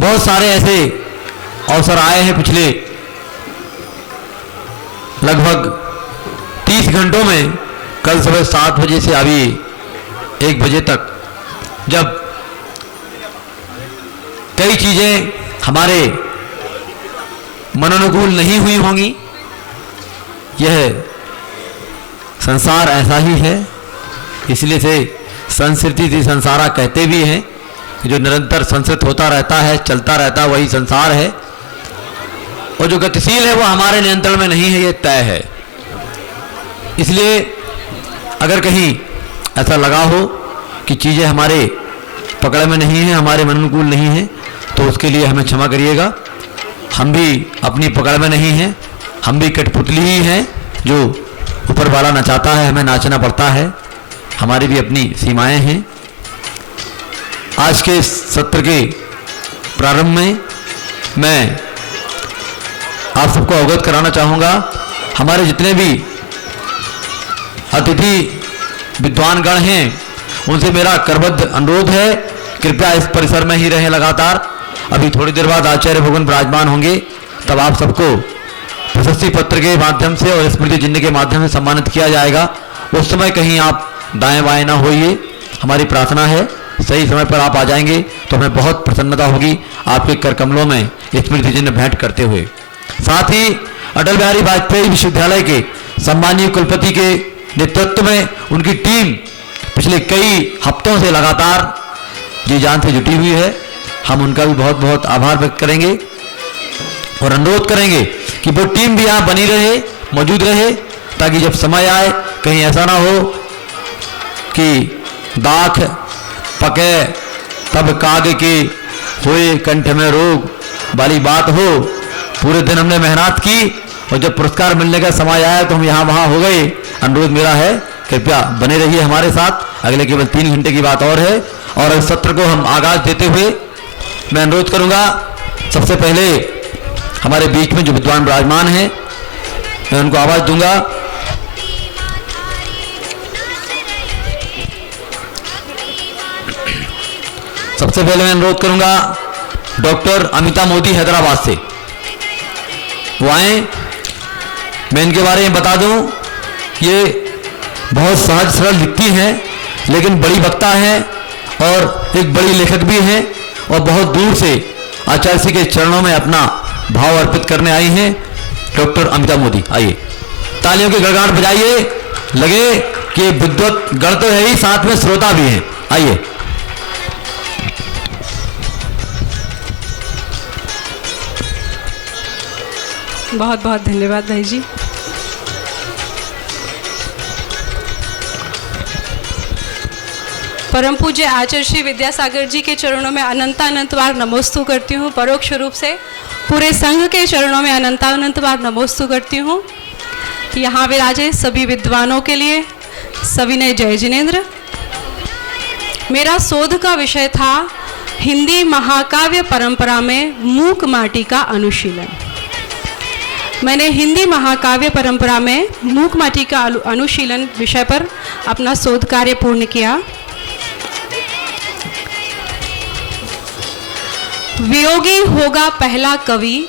बहुत सारे ऐसे अवसर आए हैं पिछले लगभग 30 घंटों में, कल सुबह 7 बजे से अभी 1 बजे तक, जब कई चीज़ें हमारे मनोनुकूल नहीं हुई होंगी। यह संसार ऐसा ही है, इसलिए से संस्कृति थी संसारा कहते भी हैं कि जो निरंतर संस्कृत होता रहता है, चलता रहता है, वही संसार है। और जो गतिशील है वो हमारे नियंत्रण में नहीं है, ये तय है। इसलिए अगर कहीं ऐसा लगा हो कि चीज़ें हमारे पकड़ में नहीं है, हमारे मन अनुकूल नहीं है, तो उसके लिए हमें क्षमा करिएगा। हम भी अपनी पकड़ में नहीं हैं, हम भी कठपुतली ही हैं जो ऊपर वाला नचाता है, हमें नाचना पड़ता है, हमारी भी अपनी सीमाएं हैं। आज के सत्र के प्रारंभ में मैं आप सबको अवगत कराना चाहूँगा, हमारे जितने भी अतिथि विद्वानगण हैं उनसे मेरा करबद्ध अनुरोध है, कृपया इस परिसर में ही रहें लगातार। अभी थोड़ी देर बाद आचार्य भगवान विराजमान होंगे, तब आप सबको प्रशस्ति पत्र के माध्यम से और स्मृति चिन्ह के माध्यम से सम्मानित किया जाएगा। उस समय कहीं आप दाएं बाएं ना होइए, हमारी प्रार्थना है सही समय पर आप आ जाएंगे तो हमें बहुत प्रसन्नता होगी आपके कर कमलों में स्मृति चिन्ह भेंट करते हुए। साथ ही अटल बिहारी वाजपेयी विश्वविद्यालय के सम्मानीय कुलपति के नेतृत्व में उनकी टीम पिछले कई हफ्तों से लगातार जी जान से जुटी हुई है। हम उनका भी बहुत बहुत आभार व्यक्त करेंगे और अनुरोध करेंगे कि वो टीम भी यहाँ बनी रहे, मौजूद रहे, ताकि जब समय आए कहीं ऐसा ना हो कि दाख पके तब काग के हुए कंठ में रोग वाली बात हो। पूरे दिन हमने मेहनत की और जब पुरस्कार मिलने का समय आया तो हम यहाँ वहाँ हो गए। अनुरोध मेरा है कृपया बने रहिए हमारे साथ, अगले केवल 3 घंटे की बात और है। और इस सत्र को हम आगाज देते हुए मैं अनुरोध करूँगा, सबसे पहले हमारे बीच में जो विद्वान विराजमान हैं मैं उनको आवाज़ दूंगा। सबसे पहले मैं अनुरोध करूंगा डॉक्टर अमिता मोदी हैदराबाद से, वो आए। मैं इनके बारे में बता दूं, ये बहुत सहज सरल दिखती हैं लेकिन बड़ी वक्ता हैं और एक बड़ी लेखक भी हैं और बहुत दूर से आचार्य जी के चरणों में अपना भाव अर्पित करने आई हैं। डॉक्टर अमिता मोदी, आइए, तालियों की गड़गड़ाहट बजाइए, लगे कि विद्वत गण तो है ही, साथ में श्रोता भी हैं। आइए। बहुत बहुत धन्यवाद भाई जी। परम पूज्य आचार्य श्री विद्यासागर जी के चरणों में अनंत बार नमोस्तु करती हूँ। परोक्ष रूप से पूरे संघ के चरणों में अनंत बार नमोस्तु करती हूँ। यहाँ विराजे सभी विद्वानों के लिए सविनय जय जिनेन्द्र। मेरा शोध का विषय था हिंदी महाकाव्य परंपरा में मूक माटी का अनुशीलन। मैंने हिंदी महाकाव्य परंपरा में मूक माटी का अनुशीलन विषय पर अपना शोध कार्य पूर्ण किया। वियोगी होगा पहला कवि,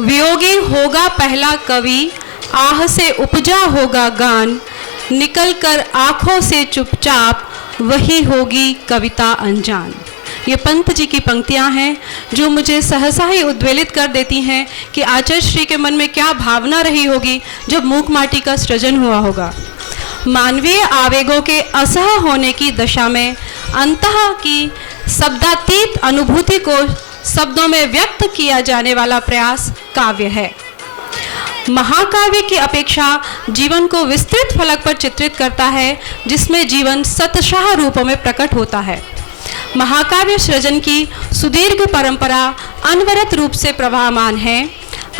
वियोगी होगा पहला कवि, आह से उपजा होगा गान, निकल कर आँखों से चुपचाप वही होगी कविता अनजान। ये पंत जी की पंक्तियाँ हैं जो मुझे सहसा ही उद्वेलित कर देती हैं कि आचार्य श्री के मन में क्या भावना रही होगी जब मूक माटी का सृजन हुआ होगा। मानवीय आवेगों के असह होने की दशा में अंतः की शब्दातीत अनुभूति को शब्दों में व्यक्त किया जाने वाला प्रयास काव्य है। महाकाव्य की अपेक्षा जीवन को विस्तृत फलक पर चित्रित करता है, जिसमें जीवन शतशः रूपों में प्रकट होता है। महाकाव्य सृजन की सुदीर्घ परंपरा अनवरत रूप से प्रवाहमान है।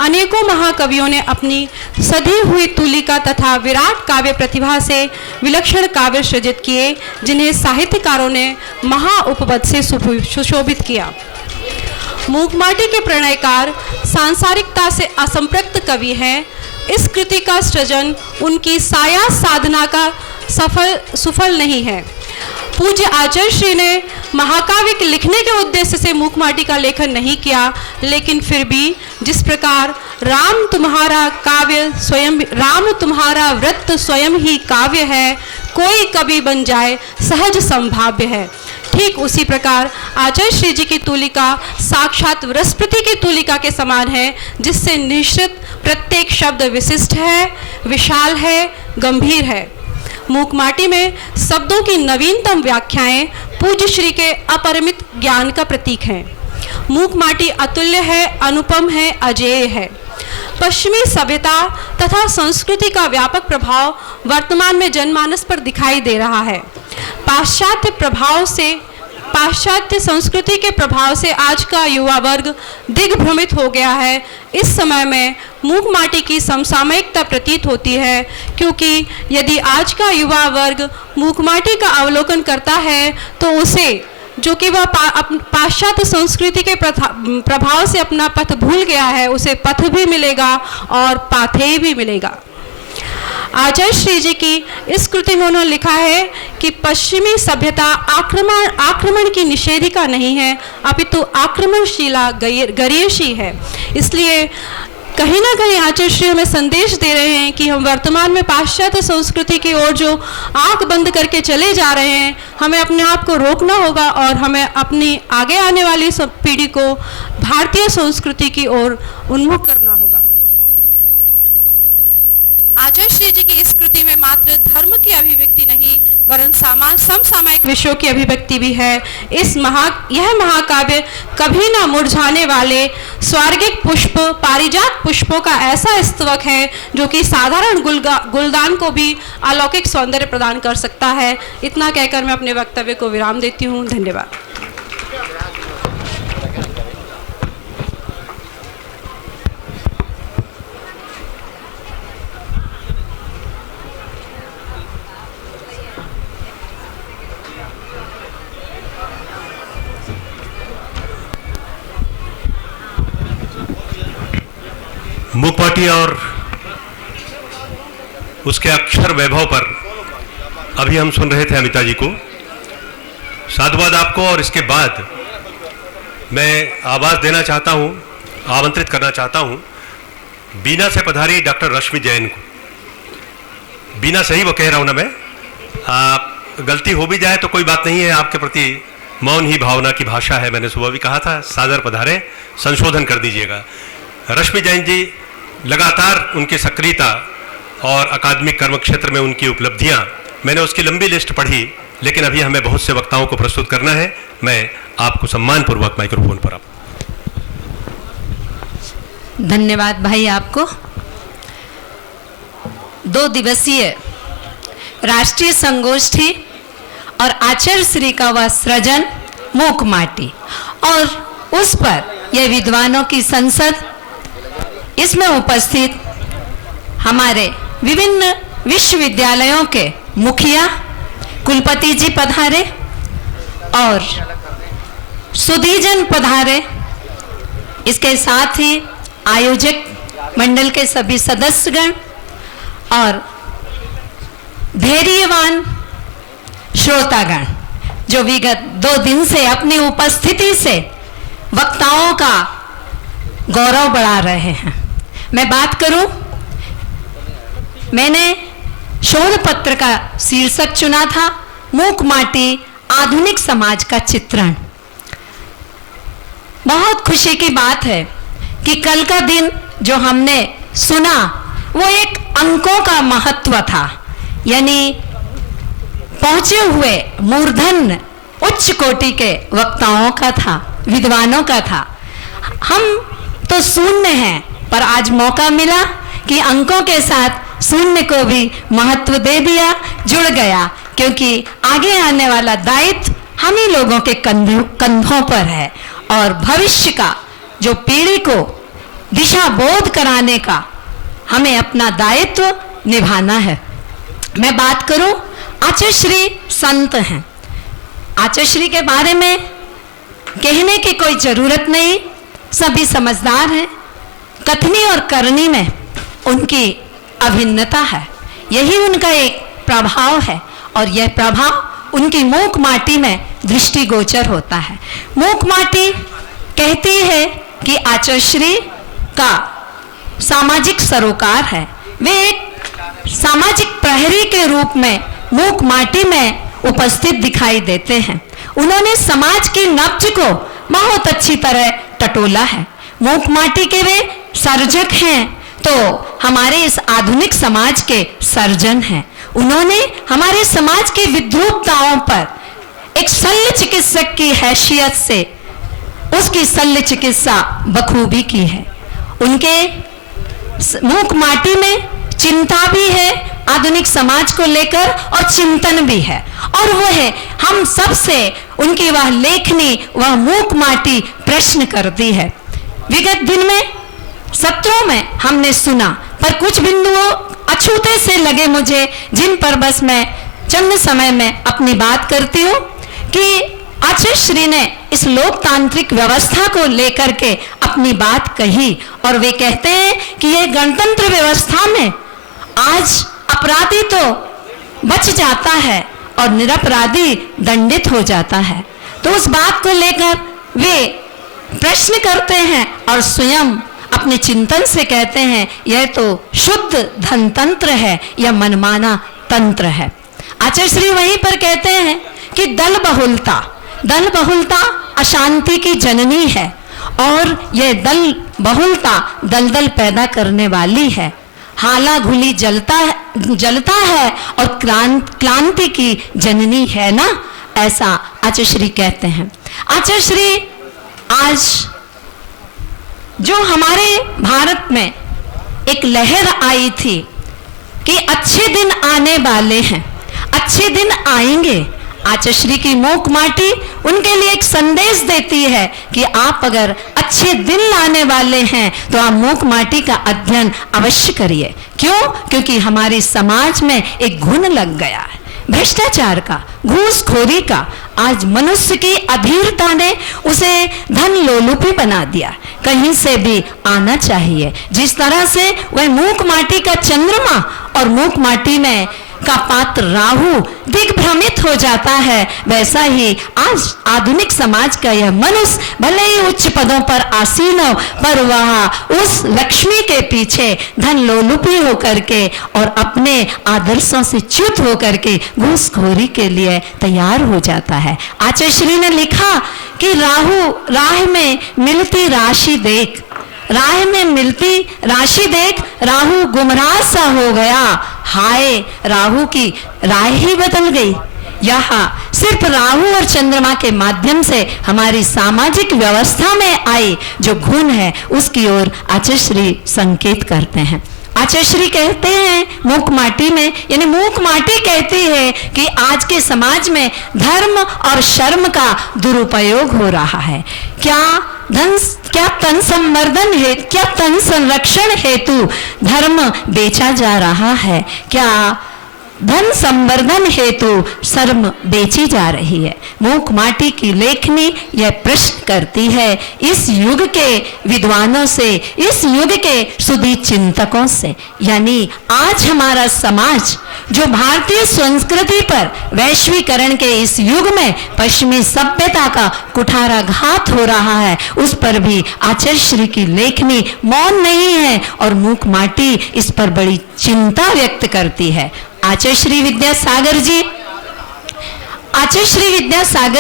अनेकों महाकवियों ने अपनी सधी हुई तुलिका तथा विराट काव्य प्रतिभा से विलक्षण काव्य सृजित किए, जिन्हें साहित्यकारों ने महाउपपद से सुशोभित किया। मूक माटी के प्रणयकार सांसारिकता से असंपृक्त कवि हैं। इस कृति का सृजन उनकी साया साधना का सुफल नहीं है। पूज्य आचार्य श्री ने महाकाव्य के लिखने के उद्देश्य से मूकमाटी का लेखन नहीं किया, लेकिन फिर भी जिस प्रकार राम तुम्हारा व्रत स्वयं ही काव्य है, कोई कवि बन जाए सहज संभाव्य है, ठीक उसी प्रकार आचार्य श्री जी की तूलिका साक्षात बृहस्पति की तूलिका के समान है, जिससे निश्चित प्रत्येक शब्द विशिष्ट है, विशाल है, गंभीर है। मूकमाटी में शब्दों की नवीनतम व्याख्याएं पूज्य श्री के अपरिमित ज्ञान का प्रतीक हैं। मूकमाटी अतुल्य है, अनुपम है, अजेय है। पश्चिमी सभ्यता तथा संस्कृति का व्यापक प्रभाव वर्तमान में जनमानस पर दिखाई दे रहा है। पाश्चात्य संस्कृति के प्रभाव से आज का युवा वर्ग दिग्भ्रमित हो गया है। इस समय में मूकमाटी की समसामयिकता प्रतीत होती है, क्योंकि यदि आज का युवा वर्ग मूकमाटी का अवलोकन करता है तो उसे, जो कि वह पाश्चात्य संस्कृति के प्रभाव से अपना पथ भूल गया है, उसे पथ भी मिलेगा और पाथेय भी मिलेगा। आचार्य श्री जी की इस कृति में उन्होंने लिखा है कि पश्चिमी सभ्यता आक्रमण की निषेधिका नहीं है, अपितु आक्रमणशीला गर्यशी है। इसलिए कहीं ना कहीं आचार्य श्री हमें संदेश दे रहे हैं कि हम वर्तमान में पाश्चात्य संस्कृति की ओर जो आंख बंद करके चले जा रहे हैं, हमें अपने आप को रोकना होगा और हमें अपनी आगे आने वाली पीढ़ी को भारतीय संस्कृति की ओर उन्मुख करना होगा। आचार्य श्री जी की इस कृति में मात्र धर्म की अभिव्यक्ति नहीं, वरन समसामयिक विषयों की अभिव्यक्ति भी है। यह महाकाव्य कभी ना मुरझाने वाले स्वर्गिक पुष्प, पारिजात पुष्पों का ऐसा स्तवक है जो कि साधारण गुलदान को भी अलौकिक सौंदर्य प्रदान कर सकता है। इतना कहकर मैं अपने वक्तव्य को विराम देती हूँ। धन्यवाद। मूकमाटी और उसके अक्षर वैभव पर अभी हम सुन रहे थे अमिता जी को। साधुवाद आपको। और इसके बाद मैं आवाज़ देना चाहता हूँ, आमंत्रित करना चाहता हूँ बीना से पधारी डॉक्टर रश्मि जैन को। बीना सही वो कह रहा हूँ ना मैं? गलती हो भी जाए तो कोई बात नहीं है, आपके प्रति मौन ही भावना की भाषा है, मैंने सुबह भी कहा था। सादर पधारे, संशोधन कर दीजिएगा। रश्मि जैन जी लगातार उनकी सक्रियता और अकादमिक कर्म क्षेत्र में उनकी उपलब्धियां, मैंने उसकी लंबी लिस्ट पढ़ी, लेकिन अभी हमें बहुत से वक्ताओं को प्रस्तुत करना है। मैं आपको सम्मानपूर्वक माइक्रोफोन पर धन्यवाद भाई आपको। 2 दिवसीय राष्ट्रीय संगोष्ठी और आचार्य श्री का वह सृजन मूकमाटी, और उस पर यह विद्वानों की संसद, इसमें उपस्थित हमारे विभिन्न विश्वविद्यालयों के मुखिया, कुलपति जी पधारे और सुधीजन पधारे। इसके साथ ही आयोजक मंडल के सभी सदस्यगण और धैर्यवान श्रोतागण जो विगत 2 दिन से अपनी उपस्थिति से वक्ताओं का गौरव बढ़ा रहे हैं। मैं बात करूं, मैंने शोध पत्र का शीर्षक चुना था मूकमाटी आधुनिक समाज का चित्रण। बहुत खुशी की बात है कि कल का दिन जो हमने सुना वो एक अंकों का महत्व था, यानी पहुंचे हुए मूर्धन्य उच्च कोटि के वक्ताओं का था, विद्वानों का था। हम तो शून्य हैं, पर आज मौका मिला कि अंकों के साथ शून्य को भी महत्व दे दिया, जुड़ गया, क्योंकि आगे आने वाला दायित्व हम ही लोगों के कंधों पर है और भविष्य का जो पीढ़ी को दिशा बोध कराने का हमें अपना दायित्व निभाना है। मैं बात करूं, आचार्य श्री संत हैं। आचार्य श्री के बारे में कहने की कोई जरूरत नहीं, सभी समझदार हैं। कथनी और करनी में उनकी अभिन्नता है, यही उनका एक प्रभाव है और यह प्रभाव उनकी मूक माटी में दृष्टिगोचर होता है। मूक माटी कहती है कि आचार्यश्री का सामाजिक सरोकार है। वे एक सामाजिक प्रहरी के रूप में मूक माटी में उपस्थित दिखाई देते हैं। उन्होंने समाज की नब्ज को बहुत अच्छी तरह टटोला है। मूक माटी के वे सर्जक हैं तो हमारे इस आधुनिक समाज के सर्जन हैं। उन्होंने हमारे समाज की विद्रूपताओं पर एक शल्य चिकित्सक की हैसियत से उसकी शल्य चिकित्सा बखूबी की है। उनके मूक माटी में चिंता भी है आधुनिक समाज को लेकर और चिंतन भी है, और वो है हम सबसे उनकी वह लेखनी, वह मूक माटी प्रश्न करती है। विगत दिन में सत्रों में हमने सुना, पर कुछ बिंदुओं अछूते से लगे मुझे, जिन पर बस मैं चंद समय में अपनी बात करती हूँ कि आचार्यश्री ने इस लोकतांत्रिक व्यवस्था को लेकर के अपनी बात कही, और वे कहते हैं कि यह गणतंत्र व्यवस्था में आज अपराधी तो बच जाता है और निरपराधी दंडित हो जाता है। तो उस बात को लेकर वे प्रश्न करते हैं और स्वयं अपने चिंतन से कहते हैं यह तो शुद्ध धनतंत्र है, यह मनमाना तंत्र है। आचार्यश्री वहीं पर कहते हैं कि दल बहुलता अशांति की जननी है, और यह दल बहुलता दलदल पैदा करने वाली है। हाला घुली जलता है और क्रांति की जननी है ना, ऐसा आचार्यश्री कहते हैं। आचार्यश्री आज जो हमारे भारत में एक लहर आई थी कि अच्छे दिन आने वाले हैं, अच्छे दिन आएंगे, आचार्यश्री की मूक माटी उनके लिए एक संदेश देती है कि आप अगर अच्छे दिन लाने वाले हैं तो आप मूक माटी का अध्ययन अवश्य करिए। क्यों? क्योंकि हमारे समाज में एक घुन लग गया है, भ्रष्टाचार का, घूसखोरी का। आज मनुष्य की अधीरता ने उसे धन लोलुपी बना दिया। कहीं से भी आना चाहिए। जिस तरह से वह मूक माटी का चंद्रमा और मूक माटी में का पात्र राहु दिग्भ्रमित हो जाता है, वैसा ही आज आधुनिक समाज का यह मनुष्य भले ही उच्च पदों पर आसीन हो, पर वह उस लक्ष्मी के पीछे धन लोलुपी होकर के और अपने आदर्शों से च्युत होकर के घूसखोरी के लिए तैयार हो जाता है। आचार्यश्री ने लिखा कि राह में मिलती राशि देख, राह में मिलती राशि देख, राहु गुमराह सा हो गया, हाय राहु की राह ही बदल गई। यहाँ सिर्फ राहु और चंद्रमा के माध्यम से हमारी सामाजिक व्यवस्था में आई जो घुन है उसकी ओर आचार्यश्री संकेत करते हैं। आचार्यश्री कहते हैं मूक माटी में, यानी मूक माटी कहती है कि आज के समाज में धर्म और शर्म का दुरुपयोग हो रहा है। क्या तन संवर्धन है, क्या तन संरक्षण हेतु धर्म बेचा जा रहा है, क्या धन संवर्धन हेतु शर्म बेची जा रही है। मूक माटी की लेखनी यह प्रश्न करती है इस युग के विद्वानों से, इस युग के सुधी चिंतकों से। यानी आज हमारा समाज जो भारतीय संस्कृति पर वैश्वीकरण के इस युग में पश्चिमी सभ्यता का कुठाराघात हो रहा है, उस पर भी आचार्यश्री की लेखनी मौन नहीं है और मूक माटी इस पर बड़ी चिंता व्यक्त करती है। आचार्यश्री विद्यासागर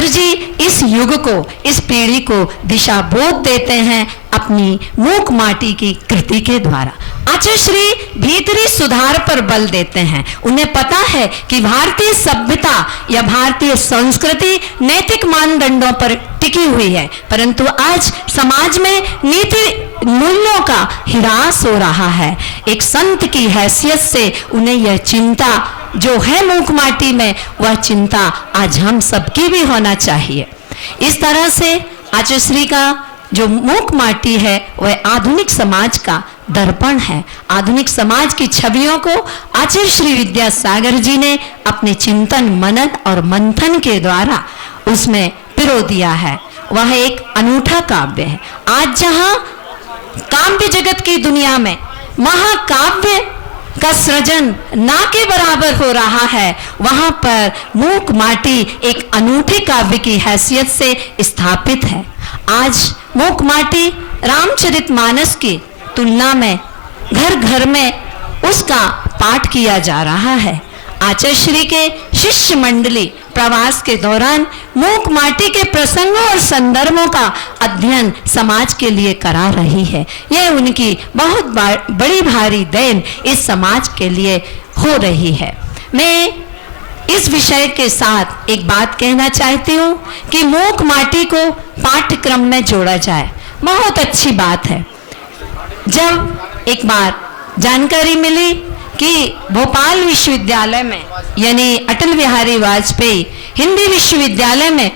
जी इस युग को, इस पीढ़ी को दिशा बोध देते हैं अपनी मूक माटी की कृति के द्वारा। आचार्यश्री भीतरी सुधार पर बल देते हैं। उन्हें पता है कि भारतीय सभ्यता या भारतीय संस्कृति नैतिक मानदंडों पर टिकी हुई है, परंतु आज समाज में नीति मूल्यों का ह्रास हो रहा है। एक संत की हैसियत से उन्हें यह चिंता जो है मूक माटी में, वह चिंता आज हम सबकी भी होना चाहिए। इस तरह से आचार्यश्री का जो मूक माटी है वह आधुनिक समाज का दर्पण है। आधुनिक समाज की छवियों को आचार्यश्री विद्यासागर जी ने अपने चिंतन, मनन और मंथन के द्वारा उसमें पिरो दिया है। वह एक अनूठा काव्य है। आज जहां काव्य जगत की दुनिया में महाकाव्य का सृजन ना के बराबर हो रहा है, वहां पर मूक माटी एक अनूठी काव्य की हैसियत से स्थापित है। आज मूक माटी रामचरितमानस की तुलना में घर घर में उसका पाठ किया जा रहा है। आचार्य श्री के शिष्य मंडली प्रवास के दौरान मूक माटी के प्रसंगों और संदर्भों का अध्ययन समाज के लिए करा रही है। यह उनकी बहुत बड़ी भारी देन इस समाज के लिए हो रही है। मैं इस विषय के साथ एक बात कहना चाहती हूँ कि मूक माटी को पाठ्यक्रम में जोड़ा जाए, बहुत अच्छी बात है। जब एक बार जानकारी मिली कि भोपाल विश्वविद्यालय में यानी अटल बिहारी वाजपेयी हिंदी विश्वविद्यालय में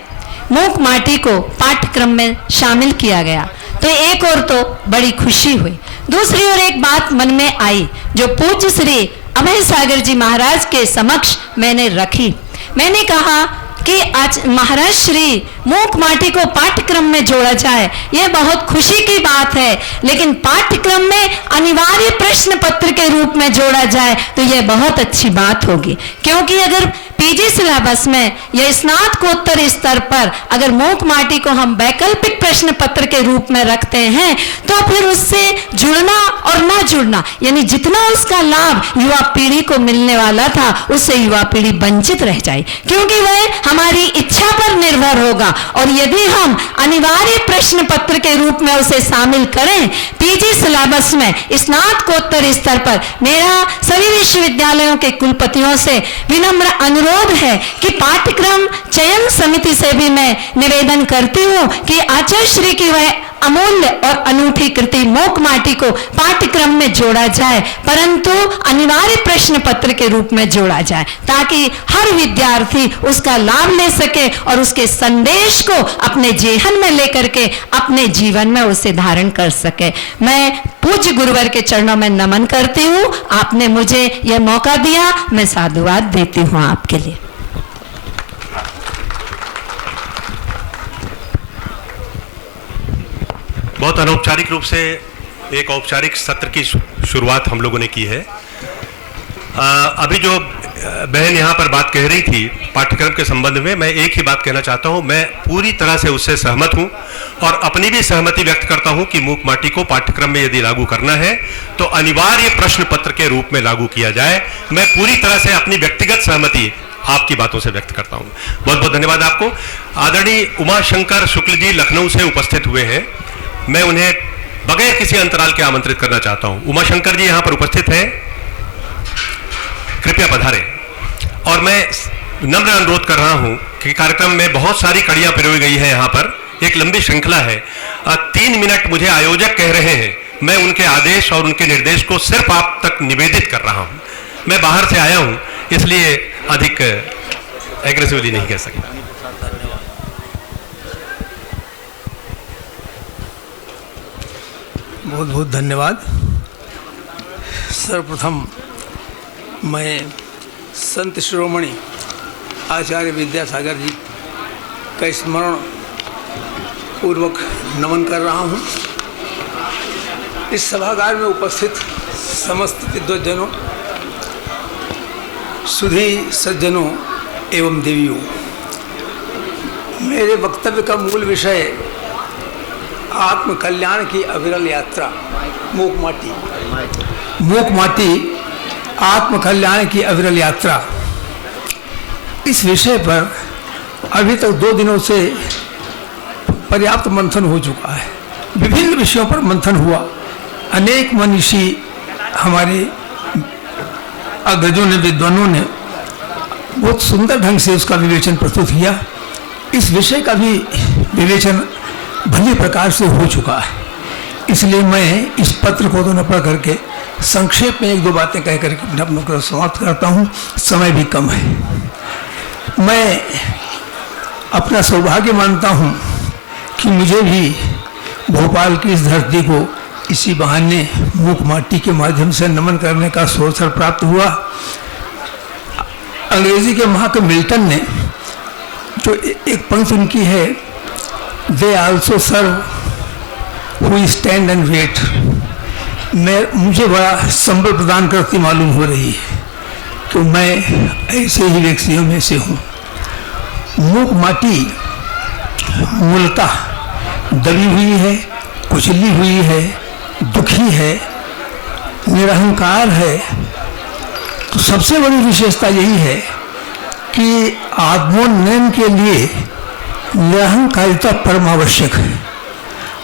मूक माटी को पाठ्यक्रम में शामिल किया गया, तो एक और तो बड़ी खुशी हुई, दूसरी ओर एक बात मन में आई जो पूज्य श्री अभय सागर जी महाराज के समक्ष मैंने रखी। मैंने कहा कि आज महाराज श्री मूक माटी को पाठ्यक्रम में जोड़ा जाए, यह बहुत खुशी की बात है, लेकिन पाठ्यक्रम में अनिवार्य प्रश्न पत्र के रूप में जोड़ा जाए तो यह बहुत अच्छी बात होगी। क्योंकि अगर पीजी सिलेबस में या स्नातकोत्तर स्तर पर अगर मूक माटी को हम वैकल्पिक प्रश्न पत्र के रूप में रखते हैं तो फिर उससे जुड़ना और ना जुड़ना यानी जितना उसका लाभ युवा पीढ़ी को मिलने वाला था उससे युवा पीढ़ी वंचित रह जाए, क्योंकि वह हमारी इच्छा पर निर्भर होगा। और यदि हम अनिवार्य प्रश्न पत्र के रूप में उसे शामिल करें पीजी सिलेबस में स्नातकोत्तर स्तर पर, मेरा सभी विश्वविद्यालयों के कुलपतियों से विनम्र अनुरोध है कि पाठ्यक्रम चयन समिति से भी मैं निवेदन करती हूं कि आचार्य श्री की वह अमूल्य और अनूठी कृति मूक माटी को पाठ्यक्रम में जोड़ा जाए, परंतु अनिवार्य प्रश्न पत्र के रूप में जोड़ा जाए ताकि हर विद्यार्थी उसका लाभ ले सके और उसके संदेश को अपने जेहन में लेकर के अपने जीवन में उसे धारण कर सके। मैं पूज्य गुरुवर के चरणों में नमन करती हूँ। आपने मुझे यह मौका दिया, मैं साधुवाद देती हूँ आपके लिए। बहुत अनौपचारिक रूप से एक औपचारिक सत्र की शुरुआत हम लोगों ने की है। अभी जो बहन यहाँ पर बात कह रही थी पाठ्यक्रम के संबंध में, मैं एक ही बात कहना चाहता हूँ, मैं पूरी तरह से उससे सहमत हूँ और अपनी भी सहमति व्यक्त करता हूँ कि मूक माटी को पाठ्यक्रम में यदि लागू करना है तो अनिवार्य प्रश्न पत्र के रूप में लागू किया जाए। मैं पूरी तरह से अपनी व्यक्तिगत सहमति आपकी बातों से व्यक्त करता हूँ। बहुत बहुत धन्यवाद आपको। आदरणीय उमाशंकर शुक्ल जी लखनऊ से उपस्थित हुए हैं, मैं उन्हें बगैर किसी अंतराल के आमंत्रित करना चाहता हूं। उमाशंकर जी यहां पर उपस्थित हैं, कृपया पधारें। और मैं नम्र अनुरोध कर रहा हूं कि कार्यक्रम में बहुत सारी कड़ियां पिरोई गई है, यहां पर एक लंबी श्रृंखला है। 3 मिनट मुझे आयोजक कह रहे हैं, मैं उनके आदेश और उनके निर्देश को सिर्फ आप तक निवेदित कर रहा हूं। मैं बाहर से आया हूं इसलिए अधिक एग्रेसिवली नहीं कह सकता। बहुत बहुत धन्यवाद। सर्वप्रथम मैं संत शिरोमणि आचार्य विद्यासागर जी का स्मरण पूर्वक नमन कर रहा हूँ। इस सभागार में उपस्थित समस्त विद्वज्जनों, सुधी सज्जनों एवं देवियों, मेरे वक्तव्य का मूल विषय आत्म कल्याण की अविरल यात्रा मूक माटी, मूक माटी आत्म कल्याण की अविरल यात्रा, इस विषय पर अभी तक 2 दिनों से पर्याप्त मंथन हो चुका है। विभिन्न विषयों पर मंथन हुआ। अनेक मनीषी हमारे अग्रजों ने, विद्वानों ने बहुत सुंदर ढंग से उसका विवेचन प्रस्तुत किया। इस विषय का भी विवेचन भली प्रकार से हो चुका है, इसलिए मैं इस पत्र को तो न पढ़ करके संक्षेप में 1-2 बातें कह करके अपना समाप्त करता हूँ। समय भी कम है। मैं अपना सौभाग्य मानता हूँ कि मुझे भी भोपाल की इस धरती को इसी बहाने मूक माटी के माध्यम से नमन करने का अवसर प्राप्त हुआ। अंग्रेजी के महाकवि मिल्टन ने जो एक पंक्ति उनकी है, they also serve who stand and wait, मुझे बड़ा संबल प्रदान करती मालूम हो रही है कि मैं ऐसे ही व्यक्तियों में से हूँ। मूक माटी मूलतः दबी हुई है, कुचली हुई है, दुखी है, निरहंकार है। तो सबसे बड़ी विशेषता यही है कि आत्मोन्नयन के लिए निरहंकारिता परम आवश्यक है,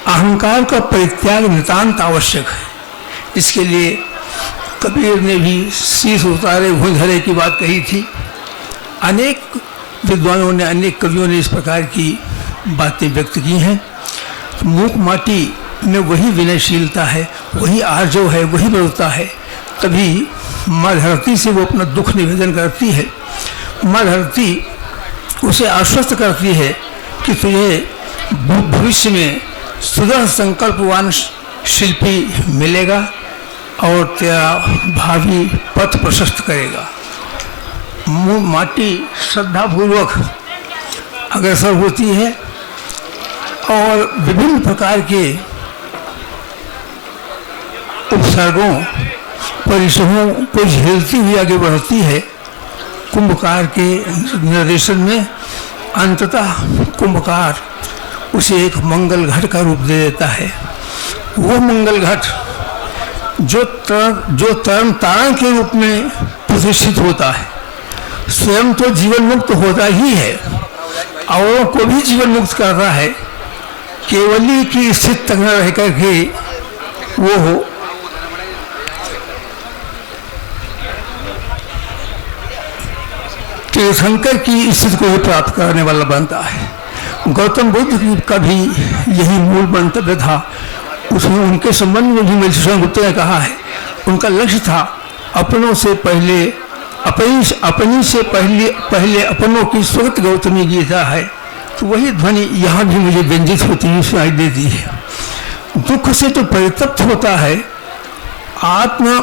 अहंकार का परित्याग नितांत आवश्यक है। इसके लिए कबीर ने भी शीश उतारे भुज धरे की बात कही थी। अनेक विद्वानों ने, अनेक कवियों ने इस प्रकार की बातें व्यक्त की हैं। तो मूक माटी में वही विनयशीलता है, वही आर्जव है, वही बलता है। तभी माँ धरती से वो अपना दुख निवेदन करती है। माँ धरती उसे आश्वस्त करती है कि तुझे भविष्य में सुदृढ़ संकल्पवान शिल्पी मिलेगा और तेरा भावी पथ प्रशस्त करेगा। माटी श्रद्धापूर्वक अग्रसर होती है और विभिन्न प्रकार के उपसर्गों परिश्रमों को झेलती हुई आगे बढ़ती है। कुंभकार के निर्देशन में अंततः कुंभकार उसे एक मंगल घट का रूप दे देता है। वो मंगल घट जो तरण तारण के रूप में प्रतिष्ठित होता है, स्वयं तो जीवन मुक्त होता ही है, औरों को भी जीवन मुक्त करता है। केवली की स्थिति तक न रह करके वो तीर्थंकर की स्थिति को भी प्राप्त करने वाला बनता है। गौतम बुद्ध का भी यही मूल मंतव्य था। उसमें उनके संबंध में भी मधुसूदन गुप्ता ने कहा है, उनका लक्ष्य था अपनों से पहले अपनी से पहले अपनों की स्वगत गौतमी गीता है। तो वही ध्वनि यहाँ भी मुझे व्यंजित होती हुई सुनाई देती है। दुख से तो परितप्त होता है, आत्म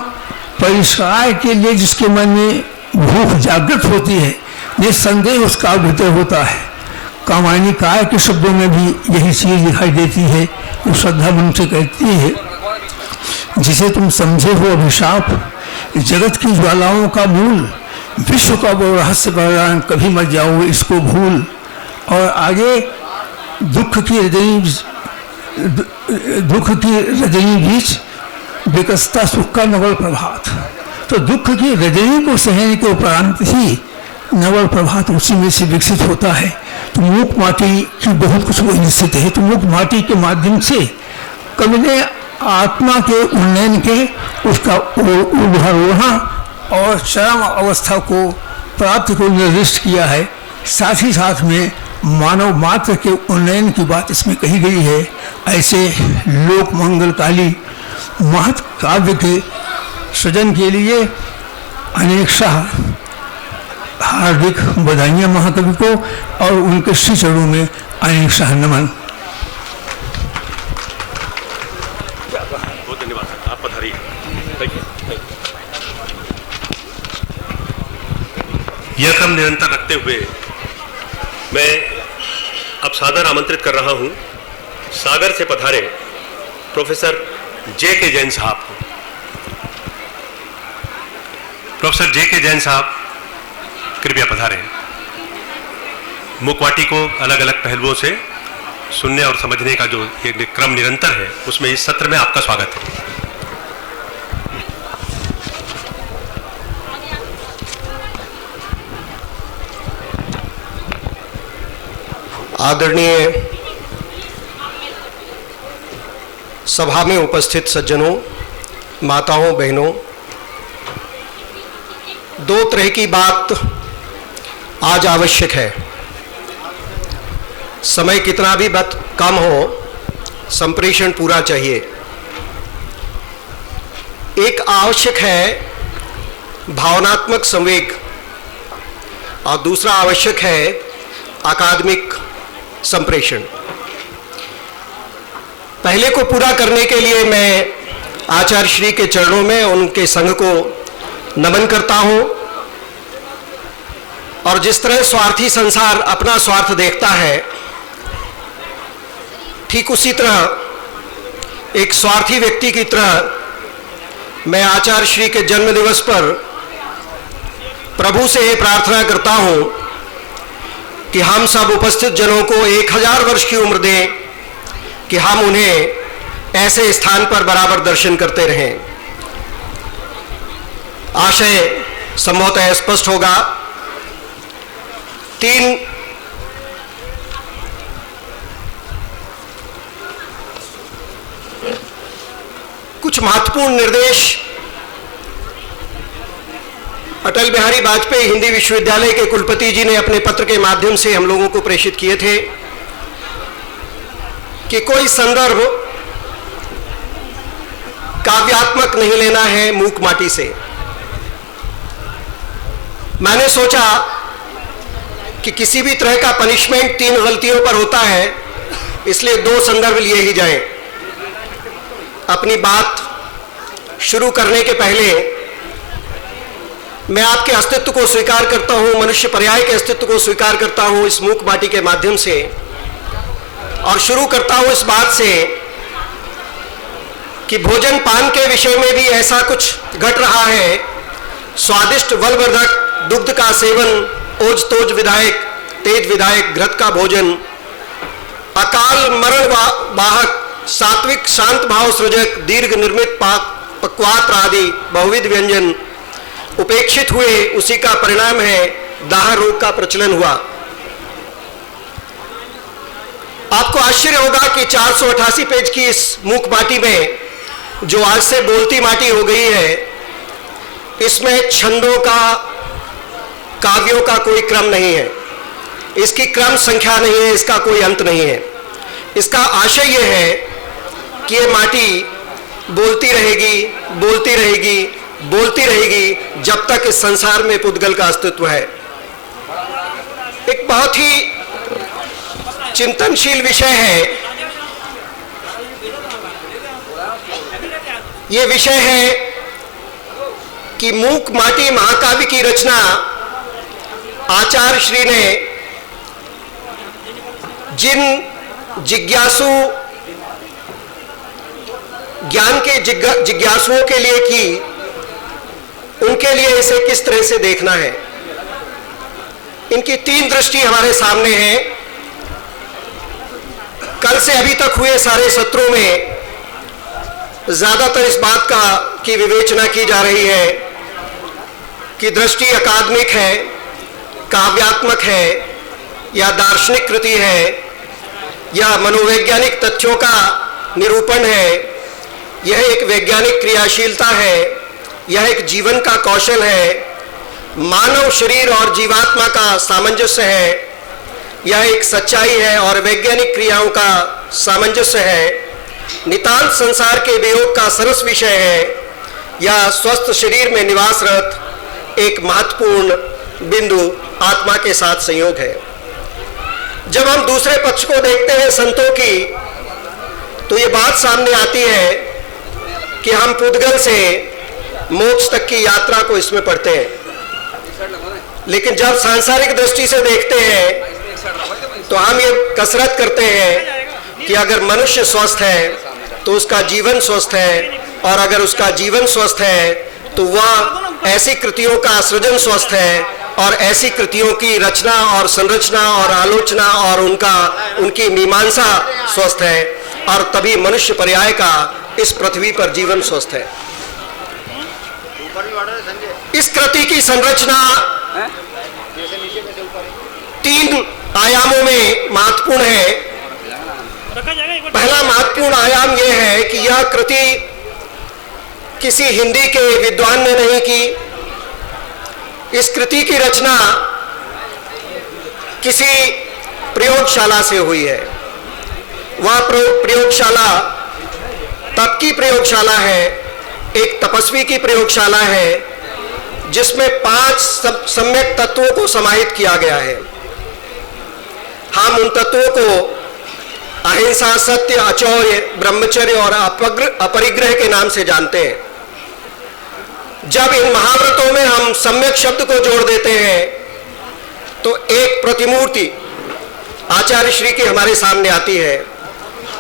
परिश्राय के लिए जिसके मन में भूख जागृत होती है, निस्संदेह उसका भीतर होता है। कामायनी काय के शब्दों में भी यही चीज दिखाई देती है। वो श्रद्धा मन से कहती है, जिसे तुम समझे हो अभिशाप, जगत की ज्वालाओं का मूल, विश्व का वो रहस्य बयान, कभी मत जाओ इसको भूल। और आगे दुख की रजनी बीच विकसता सुख का नवल प्रभात। तो दुख की रजनी को सहने के उपरांत ही नवल प्रभात उसी में से विकसित होता है। तो मूक माटी की बहुत कुछ वो निश्चित है। तो मूक माटी के माध्यम से कवि ने आत्मा के उन्नयन के उसका उदाहरण और चरम अवस्था को प्राप्ति को निर्दिष्ट किया है। साथ ही साथ में मानव मात्र के उन्नयन की बात इसमें कही गई है। ऐसे लोक मंगलकाली महत् काव्य के सृजन के लिए अनेक हार्दिक बधाइयाँ महाकवि को और उनके श्री चरणों में अनेक नमन। बहुत धन्यवाद सर, आप पधारिए। यह क्रम निरंतर रखते हुए मैं अब सादर आमंत्रित कर रहा हूं सागर से पधारे प्रोफेसर जे.के. जैन साहब को। Professor JK. जैन साहब कृपया पधारें। मुकवाटी को अलग अलग पहलुओं से सुनने और समझने का जो ये क्रम निरंतर है, उसमें इस सत्र में आपका स्वागत है। आदरणीय सभा में उपस्थित सज्जनों, माताओं, बहनों, दो तरह की बात आज आवश्यक है। समय कितना भी कम हो, संप्रेषण पूरा चाहिए। एक आवश्यक है भावनात्मक संवेग और दूसरा आवश्यक है अकादमिक संप्रेषण। पहले को पूरा करने के लिए मैं आचार्य श्री के चरणों में उनके संघ को नमन करता हूं। और जिस तरह स्वार्थी संसार अपना स्वार्थ देखता है, ठीक उसी तरह एक स्वार्थी व्यक्ति की तरह मैं आचार्य श्री के जन्म दिवस पर प्रभु से ये प्रार्थना करता हूं कि हम सब उपस्थित जनों को 1000 वर्ष की उम्र दें कि हम उन्हें ऐसे स्थान पर बराबर दर्शन करते रहें। आशय संभवतः स्पष्ट होगा। 3 कुछ महत्वपूर्ण निर्देश अटल बिहारी वाजपेयी हिंदी विश्वविद्यालय के कुलपति जी ने अपने पत्र के माध्यम से हम लोगों को प्रेषित किए थे कि कोई संदर्भ काव्यात्मक नहीं लेना है मूक माटी से। मैंने सोचा कि किसी भी तरह का पनिशमेंट 3 गलतियों पर होता है, इसलिए 2 संदर्भ लिए ही जाएं। अपनी बात शुरू करने के पहले मैं आपके अस्तित्व को स्वीकार करता हूं, मनुष्य पर्याय के अस्तित्व को स्वीकार करता हूं इस मूक माटी के माध्यम से, और शुरू करता हूं इस बात से कि भोजन पान के विषय में भी ऐसा कुछ घट रहा है। स्वादिष्ट बलवर्धक दुग्ध का सेवन, ओज तोज विधायक, तेज विधायक घृत का भोजन, अकाल मरण वाहक, सात्विक शांत भाव सृजक, दीर्घ निर्मित पक्वात्र आदि बहुविध व्यंजन उपेक्षित हुए, उसी का परिणाम है दाह रोग का प्रचलन हुआ। आपको आश्चर्य होगा कि 488 पेज की इस मूक माटी में, जो आज से बोलती माटी हो गई है, इसमें छंदों का, काव्यों का कोई क्रम नहीं है, इसकी क्रम संख्या नहीं है, इसका कोई अंत नहीं है। इसका आशय यह है कि ये माटी बोलती रहेगी, बोलती रहेगी, बोलती रहेगी जब तक इस संसार में पुद्गल का अस्तित्व है। एक बहुत ही चिंतनशील विषय है। ये विषय है कि मूक माटी महाकाव्य की रचना आचार्य श्री ने जिन जिज्ञासु, ज्ञान के जिज्ञासुओं के लिए की, उनके लिए इसे किस तरह से देखना है। इनकी 3 दृष्टि हमारे सामने है। कल से अभी तक हुए सारे सत्रों में ज्यादातर इस बात की विवेचना की जा रही है कि दृष्टि अकादमिक है, काव्यात्मक है, या दार्शनिक कृति है, या मनोवैज्ञानिक तथ्यों का निरूपण है। यह एक वैज्ञानिक क्रियाशीलता है, यह एक जीवन का कौशल है, मानव शरीर और जीवात्मा का सामंजस्य है, यह एक सच्चाई है और वैज्ञानिक क्रियाओं का सामंजस्य है, नितांत संसार के वियोग का सरस विषय है, या स्वस्थ शरीर में निवासरत एक महत्वपूर्ण बिंदु आत्मा के साथ संयोग है। जब हम दूसरे पक्ष को देखते हैं संतों की, तो ये बात सामने आती है कि हम पुद्गल से मोक्ष तक की यात्रा को इसमें पढ़ते हैं, लेकिन जब सांसारिक दृष्टि से देखते हैं तो हम ये कसरत करते हैं कि अगर मनुष्य स्वस्थ है तो उसका जीवन स्वस्थ है, और अगर उसका जीवन स्वस्थ है तो वह ऐसी कृतियों का सृजन स्वस्थ है, और ऐसी कृतियों की रचना और संरचना और आलोचना और उनकी मीमांसा स्वस्थ है, और तभी मनुष्य पर्याय का इस पृथ्वी पर जीवन स्वस्थ है। इस कृति की संरचना 3 आयामों में महत्वपूर्ण है। पहला महत्वपूर्ण आयाम यह है कि यह कृति किसी हिंदी के विद्वान ने नहीं की। इस कृति की रचना किसी प्रयोगशाला से हुई है। वह प्रयोगशाला तप की प्रयोगशाला है, एक तपस्वी की प्रयोगशाला है, जिसमें 5 सम्यक तत्वों को समाहित किया गया है। हम उन तत्वों को अहिंसा, सत्य, अचौर्य, ब्रह्मचर्य और अपरिग्रह के नाम से जानते हैं। जब इन महाव्रतों में हम सम्यक शब्द को जोड़ देते हैं तो एक प्रतिमूर्ति आचार्य श्री की हमारे सामने आती है,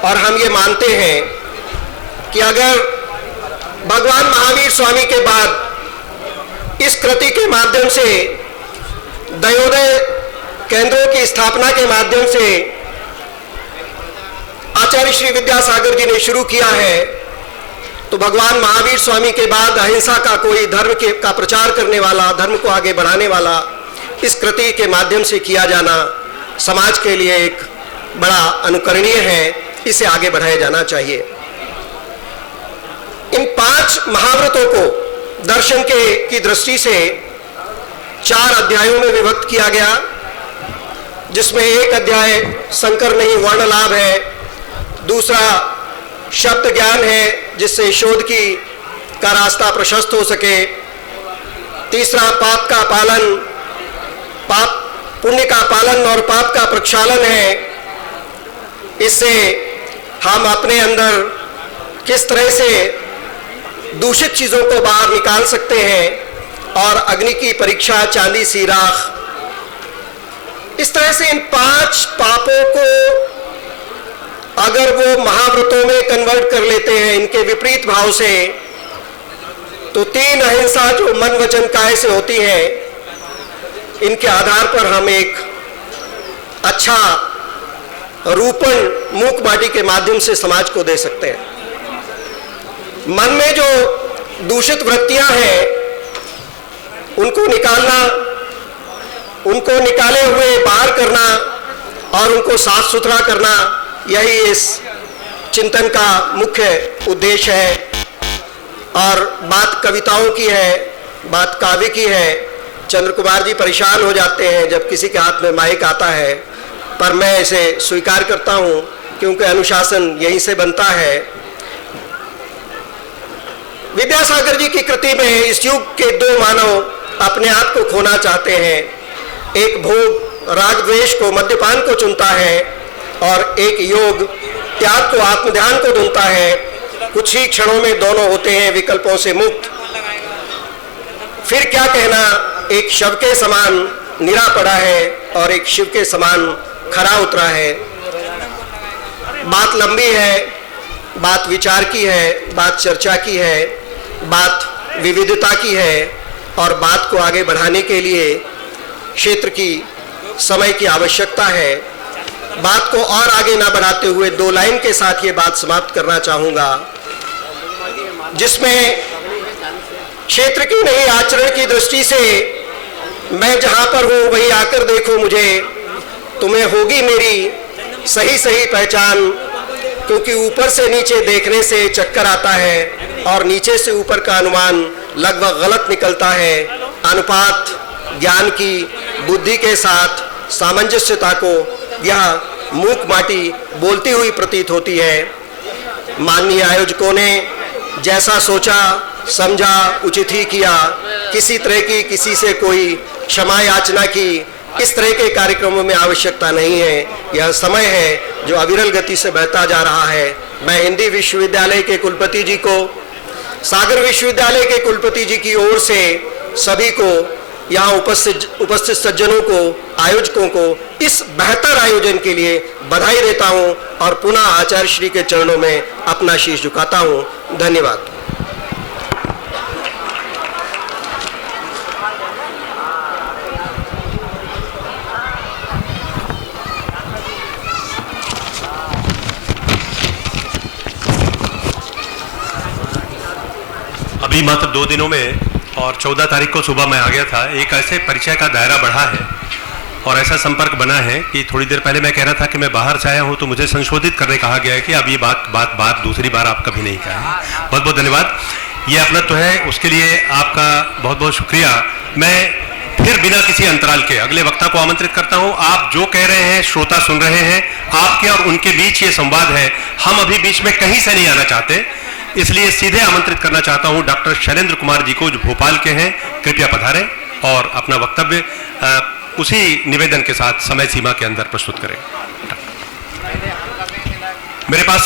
और हम ये मानते हैं कि अगर भगवान महावीर स्वामी के बाद इस कृति के माध्यम से दयोदय केंद्रों की स्थापना के माध्यम से आचार्य श्री विद्यासागर जी ने शुरू किया है, तो भगवान महावीर स्वामी के बाद अहिंसा का कोई धर्म का प्रचार करने वाला, धर्म को आगे बढ़ाने वाला इस कृति के माध्यम से किया जाना समाज के लिए एक बड़ा अनुकरणीय है। इसे आगे बढ़ाया जाना चाहिए। इन 5 महाव्रतों को दर्शन की दृष्टि से 4 अध्यायों में विभक्त किया गया, जिसमें एक अध्याय संकर नहीं वर्ण लाभ है, दूसरा शब्द ज्ञान है जिससे शोध का रास्ता प्रशस्त हो सके, तीसरा पाप का पालन, पाप पुण्य का पालन और पाप का प्रक्षालन है, इससे हम अपने अंदर किस तरह से दूषित चीजों को बाहर निकाल सकते हैं और अग्नि की परीक्षा चांदी सी राख। इस तरह से इन 5 पापों को अगर वो महाव्रतों में कन्वर्ट कर लेते हैं इनके विपरीत भाव से, तो 3 अहिंसा जो मन वचन काय से होती है, इनके आधार पर हम एक अच्छा रूपण मूक माटी के माध्यम से समाज को दे सकते हैं। मन में जो दूषित वृत्तियां हैं उनको निकालना, उनको निकाले हुए बाहर करना और उनको साफ सुथरा करना, यही इस चिंतन का मुख्य उद्देश्य है। और बात कविताओं की है, बात काव्य की है। चंद्र कुमार जी परेशान हो जाते हैं जब किसी के हाथ में माइक आता है, पर मैं इसे स्वीकार करता हूं क्योंकि अनुशासन यहीं से बनता है। विद्यासागर जी की कृति में इस युग के 2 मानव अपने आप को खोना चाहते हैं। एक भोग राग द्वेष को, मद्यपान को चुनता है और एक योग त्याग को, आत्मध्यान को ढूंढता है। कुछ ही क्षणों में दोनों होते हैं विकल्पों से मुक्त। फिर क्या कहना, एक शव के समान निरा पड़ा है और एक शिव के समान खरा उतरा है। बात लंबी है, बात विचार की है, बात चर्चा की है, बात विविधता की है और बात को आगे बढ़ाने के लिए क्षेत्र की, समय की आवश्यकता है। बात को और आगे ना बढ़ाते हुए 2 लाइन के साथ ये बात समाप्त करना चाहूंगा, जिसमें क्षेत्र की नहीं आचरण की दृष्टि से मैं जहां पर हूं वहीं आकर देखो मुझे, तुम्हें होगी मेरी सही सही पहचान, क्योंकि ऊपर से नीचे देखने से चक्कर आता है और नीचे से ऊपर का अनुमान लगभग गलत निकलता है। अनुपात ज्ञान की बुद्धि के साथ सामंजस्यता को यह मूक माटी बोलती हुई प्रतीत होती है। माननीय आयोजकों ने जैसा सोचा समझा उचित ही किया, किसी तरह की किसी से कोई क्षमा याचना की इस तरह के कार्यक्रमों में आवश्यकता नहीं है। यह समय है जो अविरल गति से बहता जा रहा है। मैं हिंदी विश्वविद्यालय के कुलपति जी को, सागर विश्वविद्यालय के कुलपति जी की ओर से सभी को, यहाँ उपस्थित सज्जनों को, आयोजकों को इस बेहतर आयोजन के लिए बधाई देता हूँ और पुनः आचार्य श्री के चरणों में अपना शीश झुकाता हूँ। धन्यवाद। अभी मात्र 2 दिनों में और 14 तारीख को सुबह मैं आ गया था। एक ऐसे परिचय का दायरा बढ़ा है और ऐसा संपर्क बना है कि थोड़ी देर पहले मैं कह रहा था कि मैं बाहर से आया हूं तो मुझे संशोधित करने कहा गया है कि अब ये बात दूसरी बार आप कभी नहीं कहें। बहुत बहुत धन्यवाद। ये अपना तो है, उसके लिए आपका बहुत बहुत शुक्रिया। मैं फिर बिना किसी अंतराल के अगले वक्ता को आमंत्रित करता हूं। आप जो कह रहे हैं श्रोता सुन रहे हैं, आपके और उनके बीच ये संवाद है। हम अभी बीच में कहीं से नहीं आना चाहते, इसलिए सीधे आमंत्रित करना चाहता हूं डॉक्टर शैलेंद्र कुमार जी को, जो भोपाल के हैं। कृपया पधारें और अपना वक्तव्य उसी निवेदन के साथ समय सीमा के अंदर प्रस्तुत करें। मेरे पास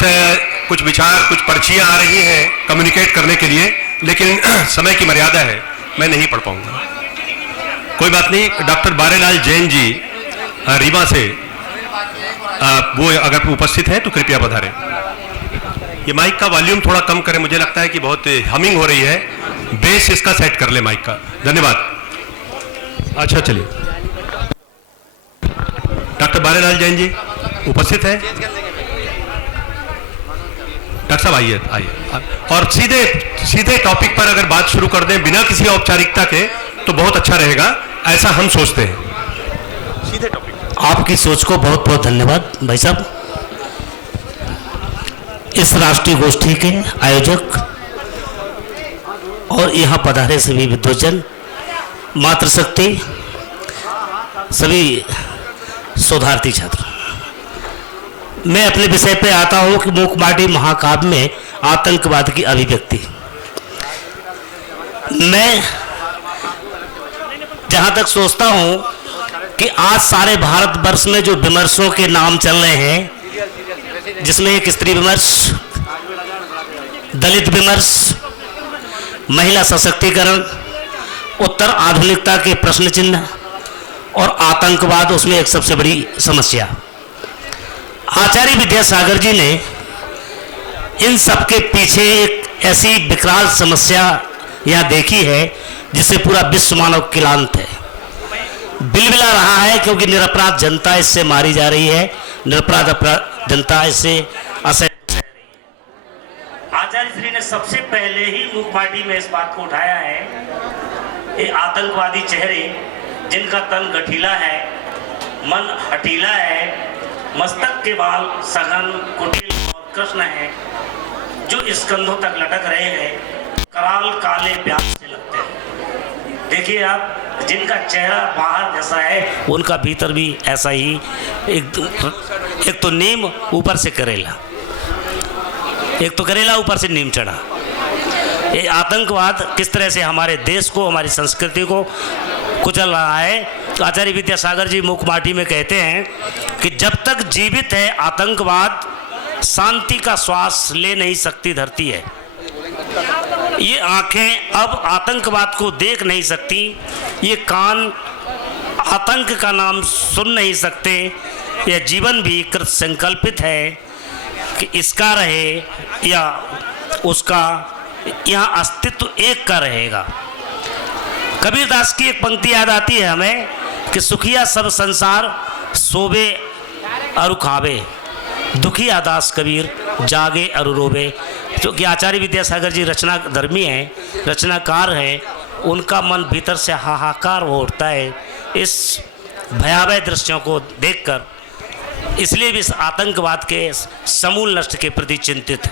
कुछ विचार, कुछ पर्चियां आ रही हैं कम्युनिकेट करने के लिए, लेकिन समय की मर्यादा है, मैं नहीं पढ़ पाऊंगा। कोई बात नहीं। डॉक्टर बारेलाल जैन जी रीवा से, वो अगर उपस्थित हैं तो कृपया पधारें। ये माइक का वॉल्यूम थोड़ा कम करें, मुझे लगता है कि बहुत हमिंग हो रही है। बेस इसका सेट कर ले माइक का। धन्यवाद। अच्छा चलिए, डॉक्टर बारेलाल जैन जी उपस्थित है। डॉक्टर साहब आइए आइए, और सीधे टॉपिक पर अगर बात शुरू कर दें बिना किसी औपचारिकता के तो बहुत अच्छा रहेगा, ऐसा हम सोचते हैं। सीधे टॉपिक। आपकी सोच को बहुत बहुत धन्यवाद भाई साहब। इस राष्ट्रीय गोष्ठी के आयोजक और यहाँ पधारे सभी विद्वजन, मातृशक्ति, सभी शोधार्थी छात्र, मैं अपने विषय पे आता हूँ कि मूकमाटी महाकाव्य में आतंकवाद की अभिव्यक्ति। मैं जहाँ तक सोचता हूँ कि आज सारे भारतवर्ष में जो विमर्शों के नाम चल रहे हैं, जिसमें एक स्त्री विमर्श, दलित विमर्श, महिला सशक्तिकरण, उत्तर आधुनिकता के प्रश्न चिन्ह और आतंकवाद, उसमें एक सबसे बड़ी समस्या। आचार्य विद्यासागर जी ने इन सब के पीछे एक ऐसी विकराल समस्या यहाँ देखी है जिससे पूरा विश्व मानव क्लांत है, बिलबिला रहा है, क्योंकि निरपराध जनता इससे मारी जा रही है, निरपराध जनता इससे असहज है। आचार्य श्री ने सबसे पहले ही मूकमाटी में इस बात को उठाया है, ये आतंकवादी चेहरे जिनका तन गठीला है, मन हठीला है, मस्तक के बाल सघन, कुटिल और कृष्ण है, जो स्कंधों तक लटक रहे हैं, कराल काले प्याज से लगते हैं। देखिए आप, जिनका चेहरा बाहर जैसा है उनका भीतर भी ऐसा ही, एक तो नीम ऊपर से करेला, एक तो करेला ऊपर से नीम चढ़ा। ये आतंकवाद किस तरह से हमारे देश को, हमारी संस्कृति को कुचल रहा है। आचार्य विद्यासागर जी मूकमाटी में कहते हैं कि जब तक जीवित है आतंकवाद, शांति का श्वास ले नहीं सकती धरती है। ये आंखें अब आतंकवाद को देख नहीं सकती, ये कान आतंक का नाम सुन नहीं सकते, यह जीवन भी कृत संकल्पित है कि इसका रहे या उसका, यहाँ अस्तित्व एक का रहेगा। कबीरदास की एक पंक्ति याद आती है हमें कि सुखिया सब संसार सोबे अरु खावे, दुखिया दास कबीर जागे अरु रोवे। जो कि आचार्य विद्यासागर जी रचना धर्मी हैं, रचनाकार हैं, उनका मन भीतर से हाहाकार हो उठता है इस भयावह दृश्यों को देखकर, इसलिए भी इस आतंकवाद के समूल नष्ट के प्रति चिंतित है।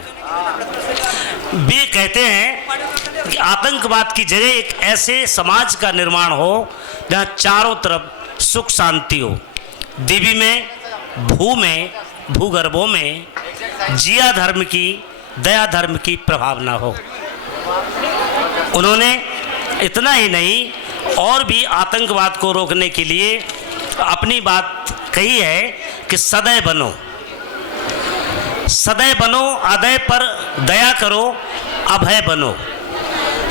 वे कहते हैं कि आतंकवाद की जगह एक ऐसे समाज का निर्माण हो जहाँ चारों तरफ सुख शांति हो, दिव्य में, भू में, भूगर्भों में जिया धर्म की, दया धर्म की प्रभाव न हो। उन्होंने इतना ही नहीं और भी आतंकवाद को रोकने के लिए अपनी बात कही है कि सदैव बनो, सदैव बनो, अदय पर दया करो, अभय बनो,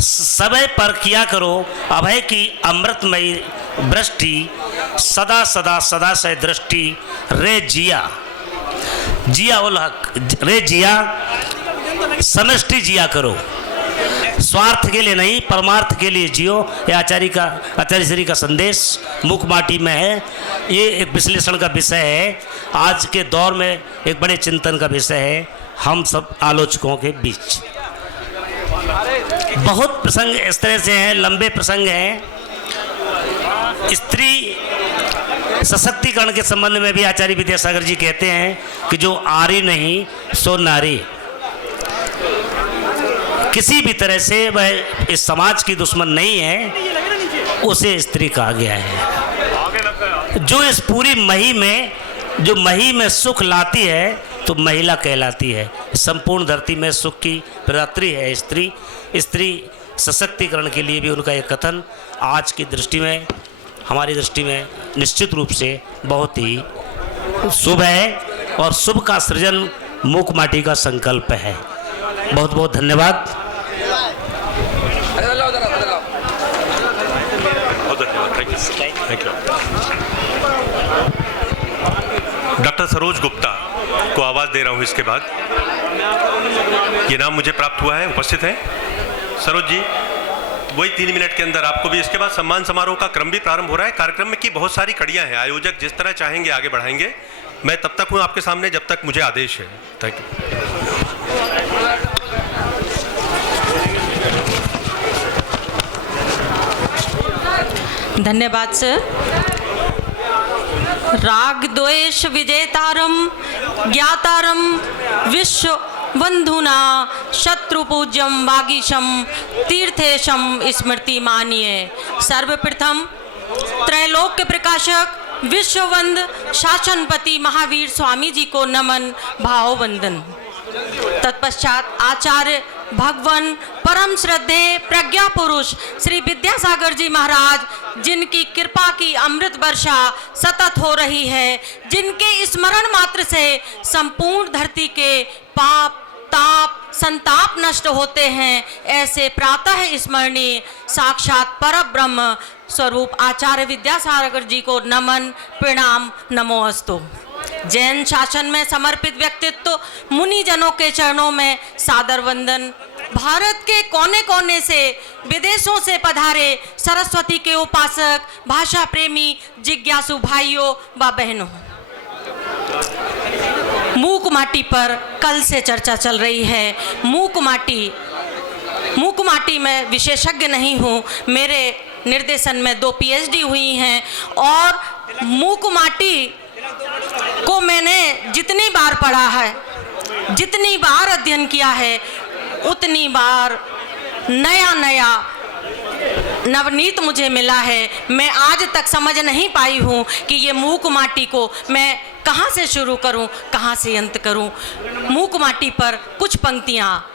सदैव पर किया करो अभय की अमृतमयी वृष्टि, सदा सदा सदा से दृष्टि, रे जिया, जिया उल हक, रे जिया, समष्टि जिया करो, स्वार्थ के लिए नहीं परमार्थ के लिए जियो। ये आचार्य श्री का संदेश मूकमाटी में है। ये एक विश्लेषण का विषय है, आज के दौर में एक बड़े चिंतन का विषय है हम सब आलोचकों के बीच। बहुत प्रसंग इस तरह से हैं, लंबे प्रसंग हैं। स्त्री सशक्तिकरण के संबंध में भी आचार्य विद्यासागर जी कहते हैं कि जो आरी नहीं सो नारी, किसी भी तरह से वह इस समाज की दुश्मन नहीं है, उसे स्त्री कहा गया है। जो इस पूरी मही में, जो मही में सुख लाती है तो महिला कहलाती है। संपूर्ण धरती में सुख की प्रदात्री है स्त्री। स्त्री सशक्तिकरण के लिए भी उनका एक कथन आज की दृष्टि में, हमारी दृष्टि में निश्चित रूप से बहुत ही शुभ है और शुभ का सृजन मूकमाटी का संकल्प है। बहुत बहुत धन्यवाद। Thank you. Doctor Saroj Gupta. को आवाज़ दे रहा हूँ इसके बाद। ये नाम मुझे प्राप्त हुआ है, उपस्थित हैं सरोज जी। वही 3 मिनट के अंदर आपको भी इसके बाद सम्मान समारोह का क्रम भी प्रारंभ हो रहा है। कार्यक्रम में की बहुत सारी कड़ियाँ हैं, आयोजक जिस तरह चाहेंगे आगे बढ़ाएंगे। मैं तब तक हूँ आपके सामने जब तक मुझे आदेश है। Thank you. धन्यवाद सर। राग द्वेष विजेतारम ज्ञातारम विश्व बंधुना शत्रुपूज्यम वागीशम तीर्थेशम स्मृति मानिए। सर्वप्रथम त्रैलोक्य प्रकाशक विश्ववंद शासनपति महावीर स्वामी जी को नमन भाववंदन। तत्पश्चात आचार्य भगवान परम श्रद्धेय प्रज्ञा पुरुष श्री विद्यासागर जी महाराज, जिनकी कृपा की अमृत वर्षा सतत हो रही है, जिनके स्मरण मात्र से संपूर्ण धरती के पाप ताप संताप नष्ट होते हैं, ऐसे प्रातः स्मरणीय साक्षात परब्रह्म स्वरूप आचार्य विद्यासागर जी को नमन प्रणाम नमोस्तु। जैन शासन में समर्पित व्यक्तित्व मुनिजनों के चरणों में सादर वंदन। भारत के कोने कोने से विदेशों से पधारे सरस्वती के उपासक भाषा प्रेमी जिज्ञासु भाइयों व बहनों, मूक माटी पर कल से चर्चा चल रही है। मूक माटी में विशेषज्ञ नहीं हूँ, मेरे निर्देशन में 2 PhD हुई हैं और मूक माटी को मैंने जितनी बार पढ़ा है, जितनी बार अध्ययन किया है, उतनी बार नया नया नवनीत मुझे मिला है। मैं आज तक समझ नहीं पाई हूँ कि ये मूक माटी को मैं कहाँ से शुरू करूँ, कहाँ से अंत करूँ। मूक माटी पर कुछ पंक्तियाँ।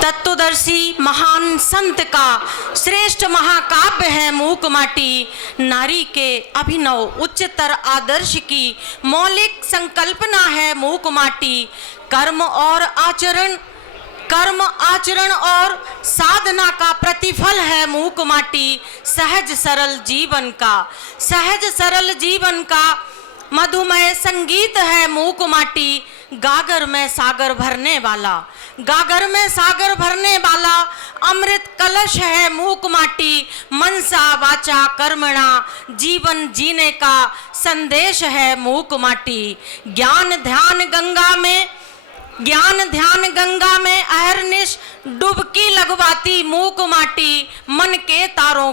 तत्वदर्शी महान संत का श्रेष्ठ महाकाव्य है मूक माटी। नारी के अभिनव उच्चतर आदर्श की मौलिक संकल्पना है मूक माटी। कर्म आचरण और साधना का प्रतिफल है मूक माटी। सहज सरल जीवन का मधुमय संगीत है मूक माटी। गागर में सागर भरने वाला अमृत कलश है मूक माटी। मनसा वाचा कर्मणा जीवन जीने का संदेश है मूक माटी। ज्ञान ध्यान गंगा में अहरनिश डुबकी लगवाती मूक माटी। मन के तारों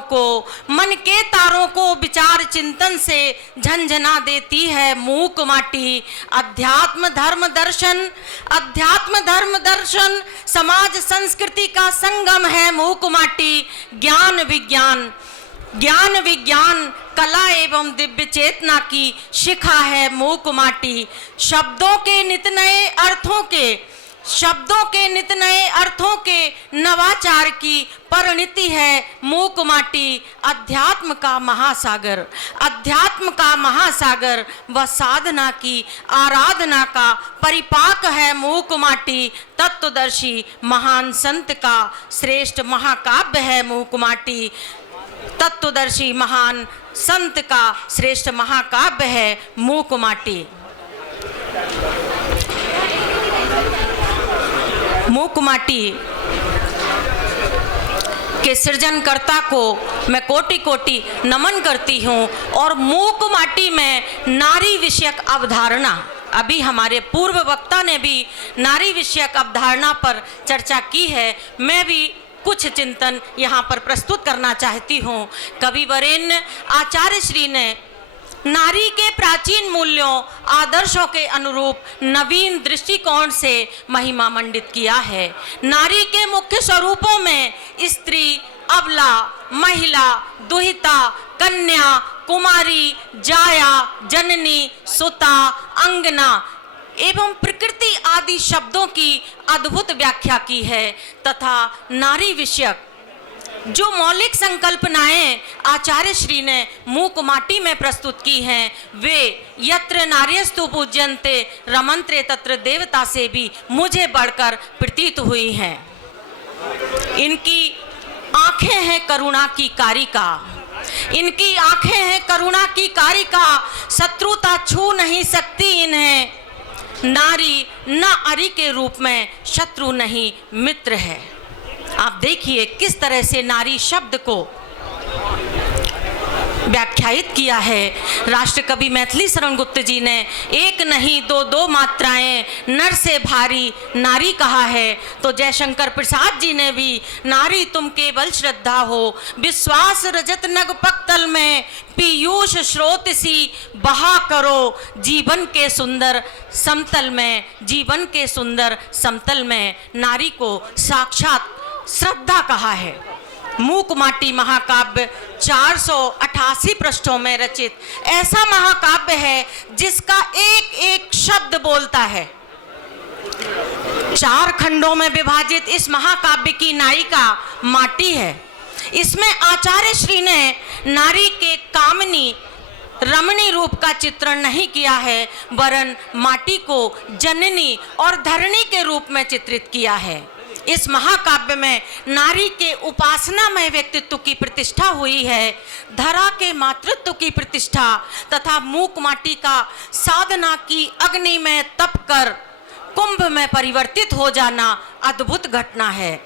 को विचार चिंतन से झंझना देती है मूक माटी। अध्यात्म धर्म दर्शन समाज संस्कृति का संगम है मूक माटी। ज्ञान विज्ञान कला एवं दिव्य चेतना की शिखा है मूक माटी। शब्दों के नित नए अर्थों के नवाचार की परिणति है मूक माटी। अध्यात्म का महासागर व साधना की आराधना का परिपाक है मूक माटी। तत्वदर्शी महान संत का श्रेष्ठ महाकाव्य है मूक माटी। तत्वदर्शी महान संत का श्रेष्ठ महाकाव्य है मूक माटी। मूक माटी के सृजनकर्ता को मैं कोटि कोटि नमन करती हूँ। और मूक माटी में नारी विषयक अवधारणा, अभी हमारे पूर्व वक्ता ने भी नारी विषयक अवधारणा पर चर्चा की है, मैं भी कुछ चिंतन यहाँ पर प्रस्तुत करना चाहती हूँ। कवि वरेण्य आचार्य श्री ने नारी के प्राचीन मूल्यों आदर्शों के अनुरूप नवीन दृष्टिकोण से महिमा मंडित किया है। नारी के मुख्य स्वरूपों में स्त्री, अबला, महिला, दुहिता, कन्या, कुमारी, जाया, जननी, सुता, अंगना एवं प्रकृति आदि शब्दों की अद्भुत व्याख्या की है तथा नारी विषयक जो मौलिक संकल्पनाएं आचार्य श्री ने मूक माटी में प्रस्तुत की हैं, वे यत्र नार्यस्तु पूज्यन्ते रमन्ते तत्र देवता से भी मुझे बढ़कर प्रतीत हुई हैं। इनकी आंखें हैं करुणा की कारिका, इनकी आंखें हैं करुणा की कारिका, शत्रुता छू नहीं सकती इन्हें। नारी न अरि के रूप में शत्रु नहीं मित्र है। आप देखिए किस तरह से नारी शब्द को व्याख्यायित किया है राष्ट्र कवि मैथिली शरण गुप्त जी ने। एक नहीं दो मात्राएं नर से भारी नारी कहा है, तो जयशंकर प्रसाद जी ने भी नारी तुम केवल श्रद्धा हो, विश्वास रजत नग पक्तल में, पीयूष स्रोत सी बहा करो, जीवन के सुंदर समतल में, जीवन के सुंदर समतल में नारी को साक्षात श्रद्धा कहा है। मूक माटी महाकाव्य 488 पृष्ठों में रचित ऐसा महाकाव्य है जिसका एक एक शब्द बोलता है। 4 खंडों में विभाजित इस महाकाव्य की नायिका माटी है। इसमें आचार्य श्री ने नारी के कामनी रमणी रूप का चित्रण नहीं किया है, वरन माटी को जननी और धरणी के रूप में चित्रित किया है। इस महाकाव्य में नारी के उपासनामय व्यक्तित्व की प्रतिष्ठा हुई है, धरा के मातृत्व की प्रतिष्ठा तथा मूक माटी का साधना की अग्नि में तप कर कुंभ में परिवर्तित हो जाना अद्भुत घटना है,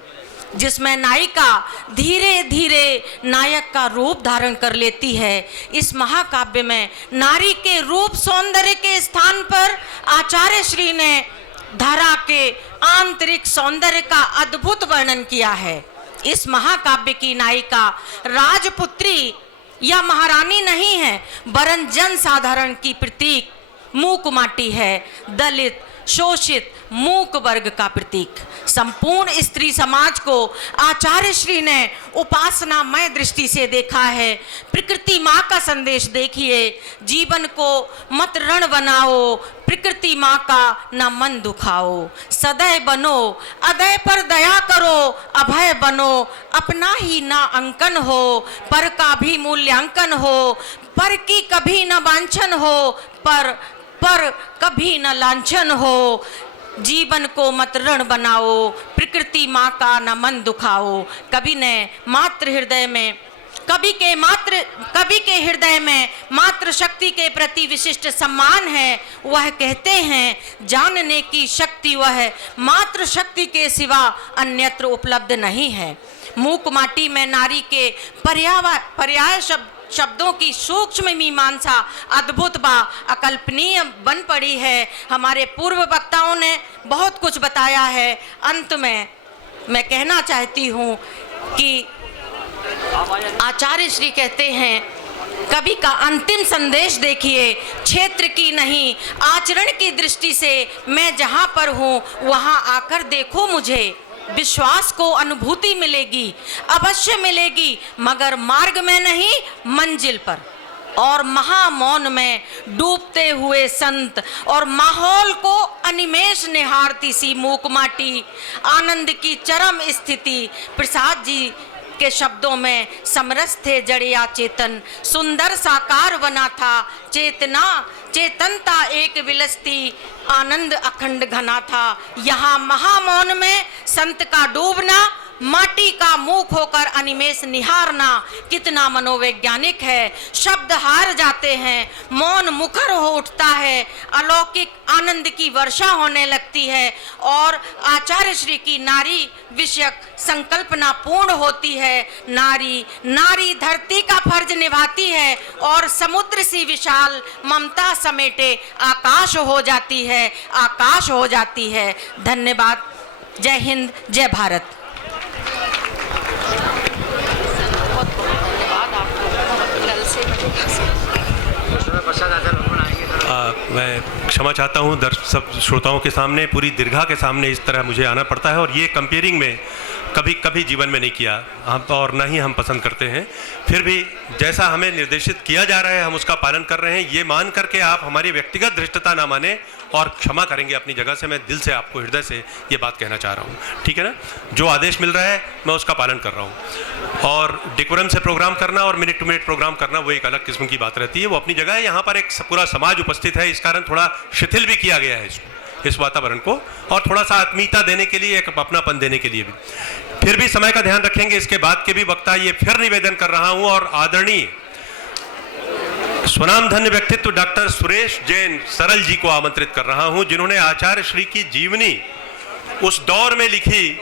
जिसमें नायिका धीरे धीरे नायक का रूप धारण कर लेती है। इस महाकाव्य में नारी के रूप सौंदर्य के स्थान पर आचार्य श्री ने धरा के आंतरिक सौंदर्य का अद्भुत वर्णन किया है। इस महाकाव्य की नायिका राजपुत्री या महारानी नहीं है, वरन जन साधारण की प्रतीक मूक माटी है, दलित शोषित मूक वर्ग का प्रतीक। संपूर्ण स्त्री समाज को आचार्य श्री ने उपासनामय दृष्टि से देखा है। प्रकृति माँ का संदेश देखिए, जीवन को मत रण बनाओ, प्रकृति माँ का न मन दुखाओ, सदैव बनो अदय पर दया करो, अभय बनो अपना ही ना अंकन हो, पर का भी मूल्यांकन हो, पर की कभी न वांछन हो, पर कभी न लांछन हो, जीवन को मत रण बनाओ, प्रकृति माँ का न मन दुखाओ। कवि ने मातृ हृदय में कवि के हृदय में मातृ शक्ति के प्रति विशिष्ट सम्मान है। वह कहते हैं जानने की शक्ति वह मातृ शक्ति के सिवा अन्यत्र उपलब्ध नहीं है। मूक माटी में नारी के पर्याय शब्दों की सूक्ष्म मीमांसा अद्भुत बा अकल्पनीय बन पड़ी है। हमारे पूर्व वक्ताओं ने बहुत कुछ बताया है। अंत में मैं कहना चाहती हूँ कि आचार्य श्री कहते हैं कवि का अंतिम संदेश देखिए, क्षेत्र की नहीं आचरण की दृष्टि से मैं जहाँ पर हूँ वहाँ आकर देखो मुझे, विश्वास को अनुभूति मिलेगी, अवश्य मिलेगी, मगर मार्ग में नहीं मंजिल पर। और महामौन में डूबते हुए संत और माहौल को अनिमेष निहारती सी मूक माटी, आनंद की चरम स्थिति। प्रसाद जी के शब्दों में समरस थे जड़िया चेतन, सुंदर साकार बना था चेतनता एक विलसती, आनंद अखंड घना था। यहाँ महामौन में संत का डूबना, माटी का मुख होकर अनिमेष निहारना कितना मनोवैज्ञानिक है। शब्द हार जाते हैं, मौन मुखर हो उठता है, अलौकिक आनंद की वर्षा होने लगती है और आचार्य श्री की नारी विषयक संकल्पना पूर्ण होती है। नारी धरती का फर्ज निभाती है और समुद्र सी विशाल ममता समेटे आकाश हो जाती है, आकाश हो जाती है। धन्यवाद। जय हिंद, जय भारत। मैं क्षमा चाहता हूँ सब श्रोताओं के सामने, पूरी दीर्घा के सामने इस तरह मुझे आना पड़ता है और ये कंपेयरिंग में कभी जीवन में नहीं किया हम, और ना ही हम पसंद करते हैं। फिर भी जैसा हमें निर्देशित किया जा रहा है हम उसका पालन कर रहे हैं। ये मान करके आप हमारी व्यक्तिगत धृष्टता ना माने और क्षमा करेंगे अपनी जगह से। मैं दिल से आपको हृदय से ये बात कहना चाह रहा हूँ, ठीक है ना। जो आदेश मिल रहा है मैं उसका पालन कर रहा हूँ और डेकोरम से प्रोग्राम करना और मिनट टू मिनट प्रोग्राम करना वो एक अलग किस्म की बात रहती है, वो अपनी जगह है। यहाँ पर एक पूरा समाज उपस्थित है, इस कारण थोड़ा शिथिल भी किया गया है इसको, इस वातावरण को, और थोड़ा सा आत्मीयता देने के लिए, एक अपनापन देने के लिए भी। फिर भी समय का ध्यान रखेंगे, इसके बाद के भी वक्ता ये फिर निवेदन कर रहा हूं, और आदरणीय स्वनामधन्य व्यक्तित्व डॉक्टर सुरेश जैन सरल जी को आमंत्रित कर रहा हूं, जिन्होंने आचार्य श्री की जीवनी उस दौर में लिखी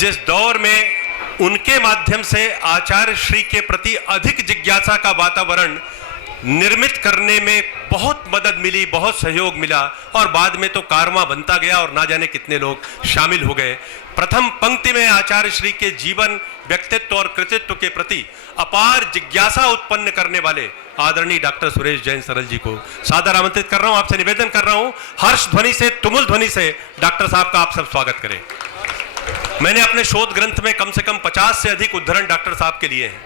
जिस दौर में उनके माध्यम से आचार्य श्री के प्रति अधिक जिज्ञासा का वातावरण निर्मित करने में बहुत मदद मिली, बहुत सहयोग मिला, और बाद में तो कारवां बनता गया और ना जाने कितने लोग शामिल हो गए। प्रथम पंक्ति में आचार्य श्री के जीवन, व्यक्तित्व और कृतित्व के प्रति अपार जिज्ञासा उत्पन्न करने वाले आदरणीय डॉक्टर सुरेश जैन सरल जी को सादर आमंत्रित कर रहा हूं। आपसे निवेदन कर रहा हूं, हर्ष ध्वनि से, तुमुल ध्वनि से डॉक्टर साहब का आप सब स्वागत करें। मैंने अपने शोध ग्रंथ में कम से कम 50 से अधिक उद्धरण डॉक्टर साहब के लिए हैं।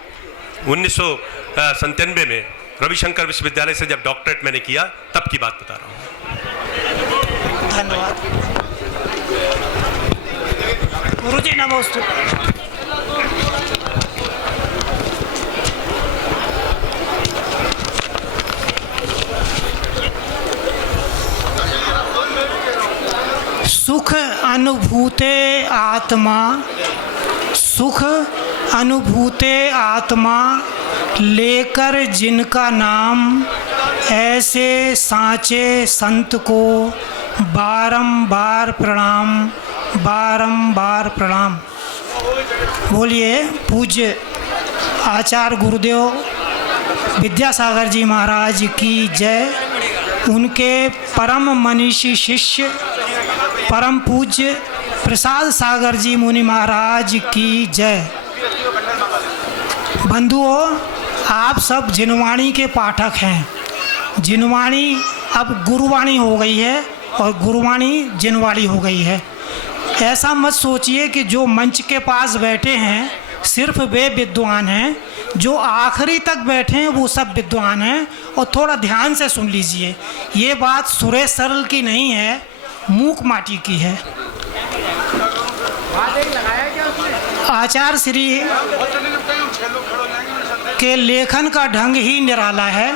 1997 में रविशंकर विश्वविद्यालय से जब डॉक्टरेट मैंने किया, तब की बात बता रहा हूं। धन्यवाद गुरुजी, नमस्ते। सुख अनुभूते आत्मा, सुख अनुभूते आत्मा लेकर जिनका नाम, ऐसे साचे संत को बारंबार प्रणाम, बारंबार प्रणाम। बोलिए पूज्य आचार्य गुरुदेव विद्यासागर जी महाराज की जय। उनके परम मनीषी शिष्य परम पूज्य प्रसाद सागर जी मुनि महाराज की जय। बंधुओं, आप सब जिनवाणी के पाठक हैं। जिनवाणी अब गुरुवाणी हो गई है और गुरुवाणी जिनवाणी हो गई है। ऐसा मत सोचिए कि जो मंच के पास बैठे हैं सिर्फ वे विद्वान हैं, जो आखिरी तक बैठे हैं वो सब विद्वान हैं। और थोड़ा ध्यान से सुन लीजिए, ये बात सुरेश सरल की नहीं है, मूक माटी की है। आचार्य श्री के लेखन का ढंग ही निराला है।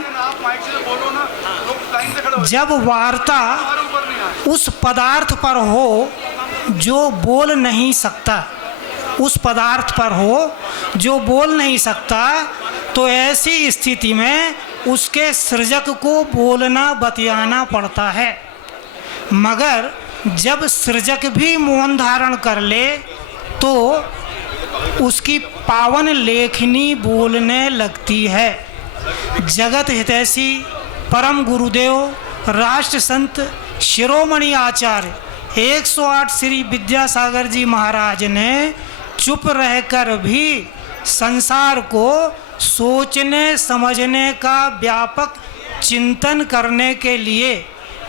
जब वार्ता उस पदार्थ पर हो जो बोल नहीं सकता, उस पदार्थ पर हो जो बोल नहीं सकता, तो ऐसी स्थिति में उसके सृजक को बोलना बतियाना पड़ता है। मगर जब सृजक भी मौन धारण कर ले तो उसकी पावन लेखनी बोलने लगती है। जगत हितैषी परम गुरुदेव राष्ट्र संत शिरोमणि आचार्य 108 श्री विद्यासागर जी महाराज ने चुप रहकर भी संसार को सोचने समझने का व्यापक चिंतन करने के लिए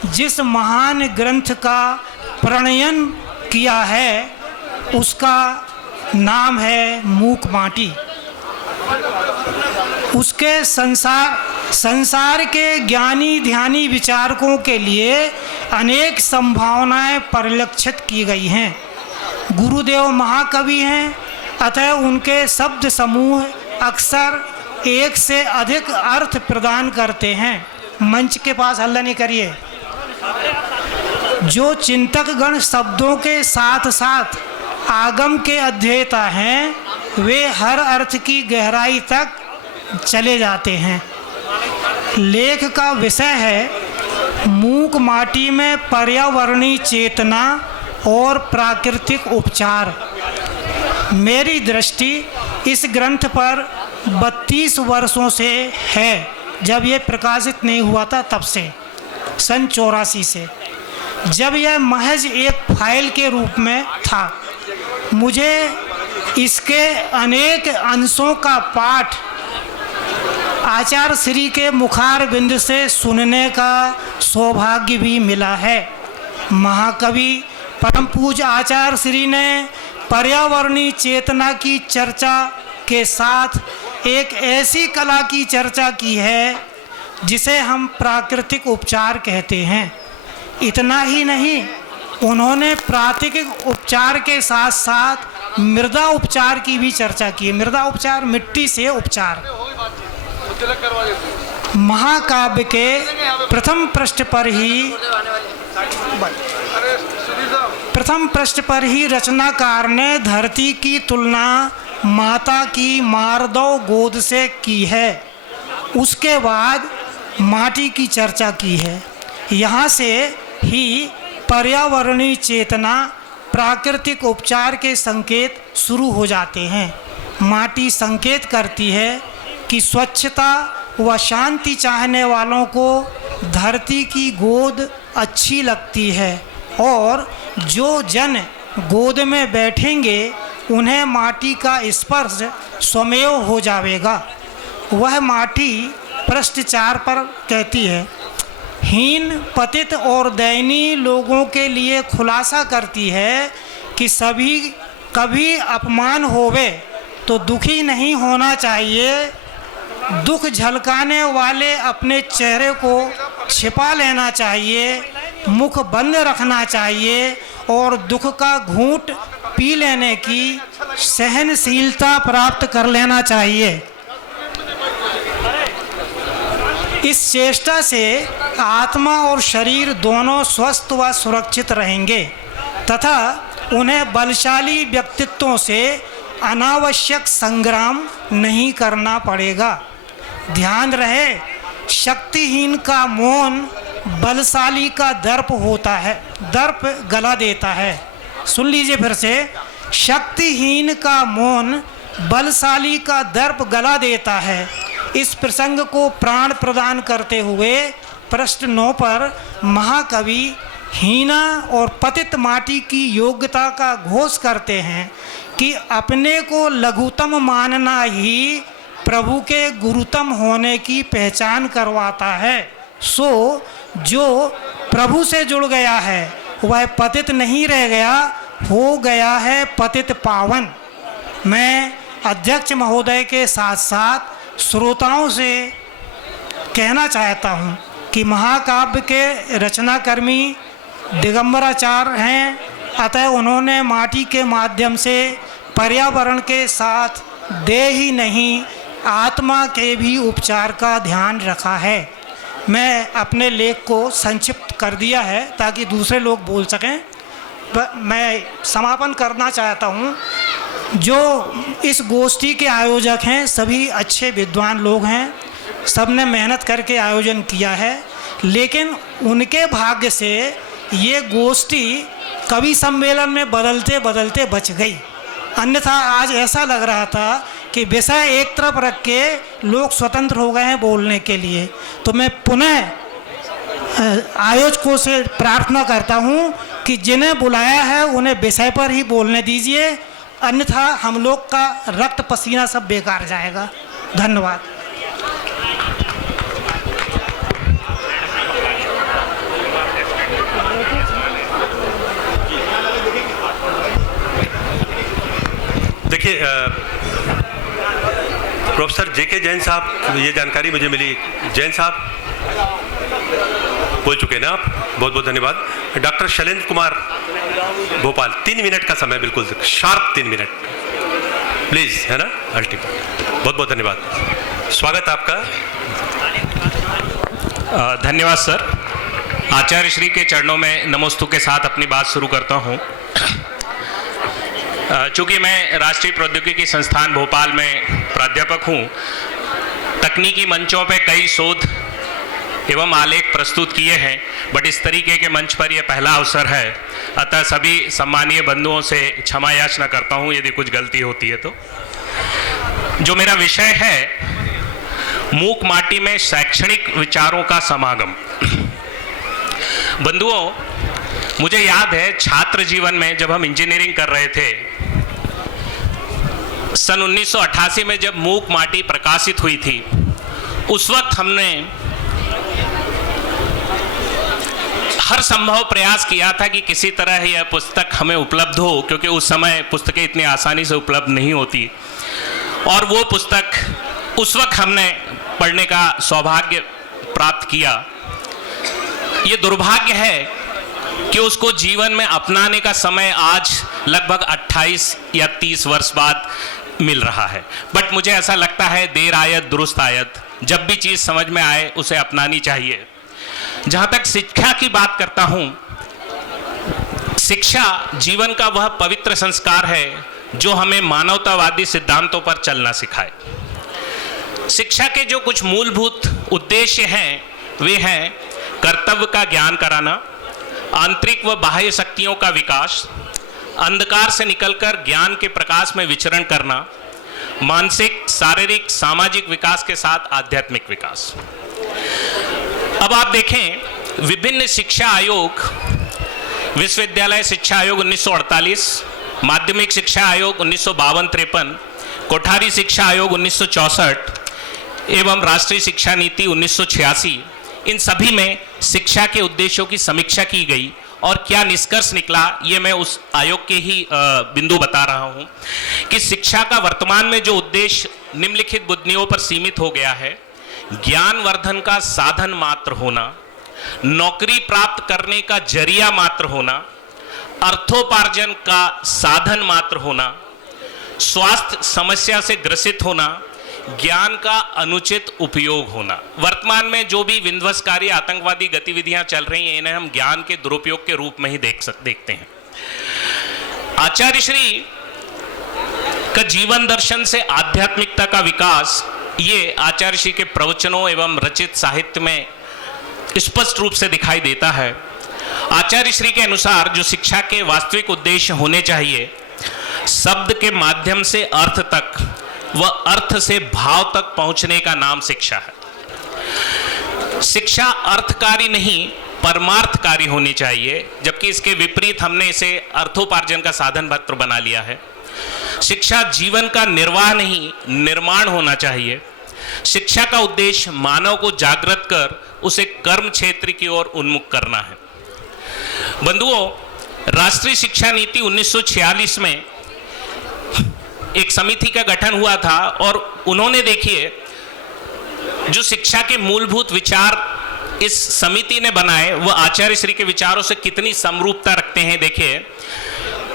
जिस महान ग्रंथ का प्रणयन किया है उसका नाम है मूक माटी। उसके संसार के ज्ञानी ध्यानी विचारकों के लिए अनेक संभावनाएं परिलक्षित की गई हैं। गुरुदेव महाकवि हैं, अतः उनके शब्द समूह अक्सर एक से अधिक अर्थ प्रदान करते हैं। मंच के पास हल्ला नहीं करिए। जो चिंतक गण शब्दों के साथ साथ आगम के अध्येता हैं, वे हर अर्थ की गहराई तक चले जाते हैं। लेख का विषय है मूक माटी में पर्यावरणीय चेतना और प्राकृतिक उपचार। मेरी दृष्टि इस ग्रंथ पर 32 वर्षों से है। जब यह प्रकाशित नहीं हुआ था तब से, सन 84 से, जब यह महज एक फाइल के रूप में था। मुझे इसके अनेक अंशों का पाठ आचार्य श्री के मुखार बिंद से सुनने का सौभाग्य भी मिला है। महाकवि परम पूज्य आचार्य श्री ने पर्यावरणीय चेतना की चर्चा के साथ एक ऐसी कला की चर्चा की है जिसे हम प्राकृतिक उपचार कहते हैं। इतना ही नहीं, उन्होंने प्राकृतिक उपचार के साथ साथ मृदा उपचार की भी चर्चा की। मृदा उपचार, मिट्टी से उपचार। महाकाव्य के प्रथम पृष्ठ पर ही प्रथम पृष्ठ पर ही रचनाकार ने धरती की तुलना माता की मारदव गोद से की है। उसके बाद माटी की चर्चा की है। यहाँ से ही पर्यावरणीय चेतना, प्राकृतिक उपचार के संकेत शुरू हो जाते हैं। माटी संकेत करती है कि स्वच्छता व शांति चाहने वालों को धरती की गोद अच्छी लगती है और जो जन गोद में बैठेंगे उन्हें माटी का स्पर्श स्वमेव हो जाएगा। वह माटी पृष्ठ 4 पर कहती है, हीन, पतित और दयनीय लोगों के लिए खुलासा करती है कि सभी कभी अपमान होवे तो दुखी नहीं होना चाहिए। दुख झलकाने वाले अपने चेहरे को छिपा लेना चाहिए, मुख बंद रखना चाहिए और दुख का घूंट पी लेने की सहनशीलता प्राप्त कर लेना चाहिए। इस चेष्टा से आत्मा और शरीर दोनों स्वस्थ व सुरक्षित रहेंगे तथा उन्हें बलशाली व्यक्तित्वों से अनावश्यक संग्राम नहीं करना पड़ेगा। ध्यान रहे, शक्तिहीन का मौन बलशाली का दर्प होता है, दर्प गला देता है। सुन लीजिए फिर से, शक्तिहीन का मौन बलशाली का दर्प गला देता है। इस प्रसंग को प्राण प्रदान करते हुए प्रश्न 9 पर महाकवि हीना और पतित माटी की योग्यता का घोष करते हैं कि अपने को लघुतम मानना ही प्रभु के गुरुतम होने की पहचान करवाता है। सो जो प्रभु से जुड़ गया है वह पतित नहीं रह गया, हो गया है पतित पावन। मैं अध्यक्ष महोदय के साथ साथ श्रोताओं से कहना चाहता हूँ कि महाकाव्य के रचनाकर्मी दिगंबराचार्य हैं, अतः उन्होंने माटी के माध्यम से पर्यावरण के साथ देह ही नहीं आत्मा के भी उपचार का ध्यान रखा है। मैं अपने लेख को संक्षिप्त कर दिया है ताकि दूसरे लोग बोल सकें। मैं समापन करना चाहता हूँ। जो इस गोष्ठी के आयोजक हैं सभी अच्छे विद्वान लोग हैं, सबने मेहनत करके आयोजन किया है, लेकिन उनके भाग्य से ये गोष्ठी कवि सम्मेलन में बदलते बदलते बच गई। अन्यथा आज ऐसा लग रहा था कि विषय एक तरफ रख के लोग स्वतंत्र हो गए हैं बोलने के लिए। तो मैं पुनः आयोजकों से प्रार्थना करता हूँ कि जिन्हें बुलाया है उन्हें विषय पर ही बोलने दीजिए, अन्यथा हम लोग का रक्त पसीना सब बेकार जाएगा। धन्यवाद। देखिए, प्रोफेसर जेके जैन साहब, ये जानकारी मुझे मिली, जैन साहब बोल चुके हैं ना आप, बहुत बहुत धन्यवाद। डॉक्टर शैलेंद्र कुमार भोपाल, 3 मिनट का समय, बिल्कुल शार्प 3 मिनट प्लीज, है ना, अल्टीमेट। बहुत बहुत धन्यवाद, स्वागत आपका। धन्यवाद सर। आचार्य श्री के चरणों में नमोस्तु के साथ अपनी बात शुरू करता हूँ। चूँकि मैं राष्ट्रीय प्रौद्योगिकी संस्थान भोपाल में प्राध्यापक हूँ, तकनीकी मंचों पे कई शोध एवं आलेख प्रस्तुत किए हैं, बट इस तरीके के मंच पर यह पहला अवसर है, अतः सभी सम्मानीय बंधुओं से क्षमा याचना करता हूँ यदि कुछ गलती होती है तो। जो मेरा विषय है, मूक माटी में शैक्षणिक विचारों का समागम। बंधुओं, मुझे याद है छात्र जीवन में जब हम इंजीनियरिंग कर रहे थे, सन 1988 में जब मूक माटी प्रकाशित हुई थी, उस वक्त हमने हर संभव प्रयास किया था कि किसी तरह यह पुस्तक हमें उपलब्ध हो, क्योंकि उस समय पुस्तकें इतनी आसानी से उपलब्ध नहीं होती। और वो पुस्तक उस वक्त हमने पढ़ने का सौभाग्य प्राप्त किया। ये दुर्भाग्य है कि उसको जीवन में अपनाने का समय आज लगभग 28 या 30 वर्ष बाद मिल रहा है। बट मुझे ऐसा लगता है देर आयत दुरुस्त आयत, जब भी चीज़ समझ में आए उसे अपनानी चाहिए। जहाँ तक शिक्षा की बात करता हूँ, शिक्षा जीवन का वह पवित्र संस्कार है जो हमें मानवतावादी सिद्धांतों पर चलना सिखाए। शिक्षा के जो कुछ मूलभूत उद्देश्य हैं वे हैं कर्तव्य का ज्ञान कराना, आंतरिक व बाह्य शक्तियों का विकास, अंधकार से निकलकर ज्ञान के प्रकाश में विचरण करना, मानसिक, शारीरिक, सामाजिक विकास के साथ आध्यात्मिक विकास। अब आप देखें, विभिन्न शिक्षा आयोग, विश्वविद्यालय शिक्षा आयोग 1948, माध्यमिक शिक्षा आयोग 1952-53, कोठारी शिक्षा आयोग 1964 एवं राष्ट्रीय शिक्षा नीति 1986, इन सभी में शिक्षा के उद्देश्यों की समीक्षा की गई और क्या निष्कर्ष निकला ये मैं उस आयोग के ही बिंदु बता रहा हूं कि शिक्षा का वर्तमान में जो उद्देश्य निम्नलिखित बुनियों पर सीमित हो गया है: ज्ञानवर्धन का साधन मात्र होना, नौकरी प्राप्त करने का जरिया मात्र होना, अर्थोपार्जन का साधन मात्र होना, स्वास्थ्य समस्या से ग्रसित होना, ज्ञान का अनुचित उपयोग होना। वर्तमान में जो भी विध्वंसकारी आतंकवादी गतिविधियां चल रही हैं इन्हें हम ज्ञान के दुरुपयोग के रूप में ही देखते हैं। आचार्य श्री का जीवन दर्शन से आध्यात्मिकता का विकास, ये आचार्य श्री के प्रवचनों एवं रचित साहित्य में स्पष्ट रूप से दिखाई देता है। आचार्य श्री के अनुसार जो शिक्षा के वास्तविक उद्देश्य होने चाहिए, शब्द के माध्यम से अर्थ तक व अर्थ से भाव तक पहुंचने का नाम शिक्षा है। शिक्षा अर्थकारी नहीं परमार्थकारी होनी चाहिए, जबकि इसके विपरीत हमने इसे अर्थोपार्जन का साधन मात्र बना लिया है। शिक्षा जीवन का निर्वाह नहीं निर्माण होना चाहिए। शिक्षा का उद्देश्य मानव को जागृत कर उसे कर्म क्षेत्र की ओर उन्मुख करना है। बंधुओं, राष्ट्रीय शिक्षा नीति 1946 में एक समिति का गठन हुआ था और उन्होंने, देखिए, जो शिक्षा के मूलभूत विचार इस समिति ने बनाए वह आचार्य श्री के विचारों से कितनी समरूपता रखते हैं। देखिए,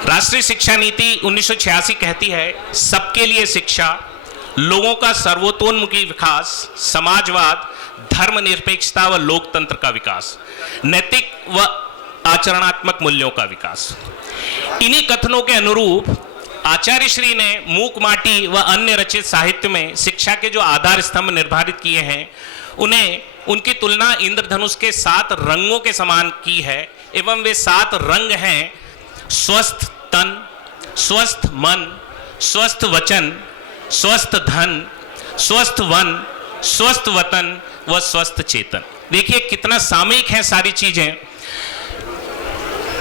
राष्ट्रीय शिक्षा नीति 1986 कहती है, सबके लिए शिक्षा, लोगों का सर्वतोन्मुखी विकास, समाजवाद, धर्मनिरपेक्षता व लोकतंत्र का विकास, नैतिक व आचरणात्मक मूल्यों का विकास। इन्हीं कथनों के अनुरूप आचार्य श्री ने मूक माटी व अन्य रचित साहित्य में शिक्षा के जो आधार स्तंभ निर्धारित किए हैं उनकी तुलना इंद्रधनुष के 7 रंगों के समान की है एवं वे 7 रंग हैं: स्वस्थ तन, स्वस्थ मन, स्वस्थ वचन, स्वस्थ धन, स्वस्थ वन, स्वस्थ वतन व स्वस्थ चेतन। देखिए कितना सामयिक है सारी चीजें।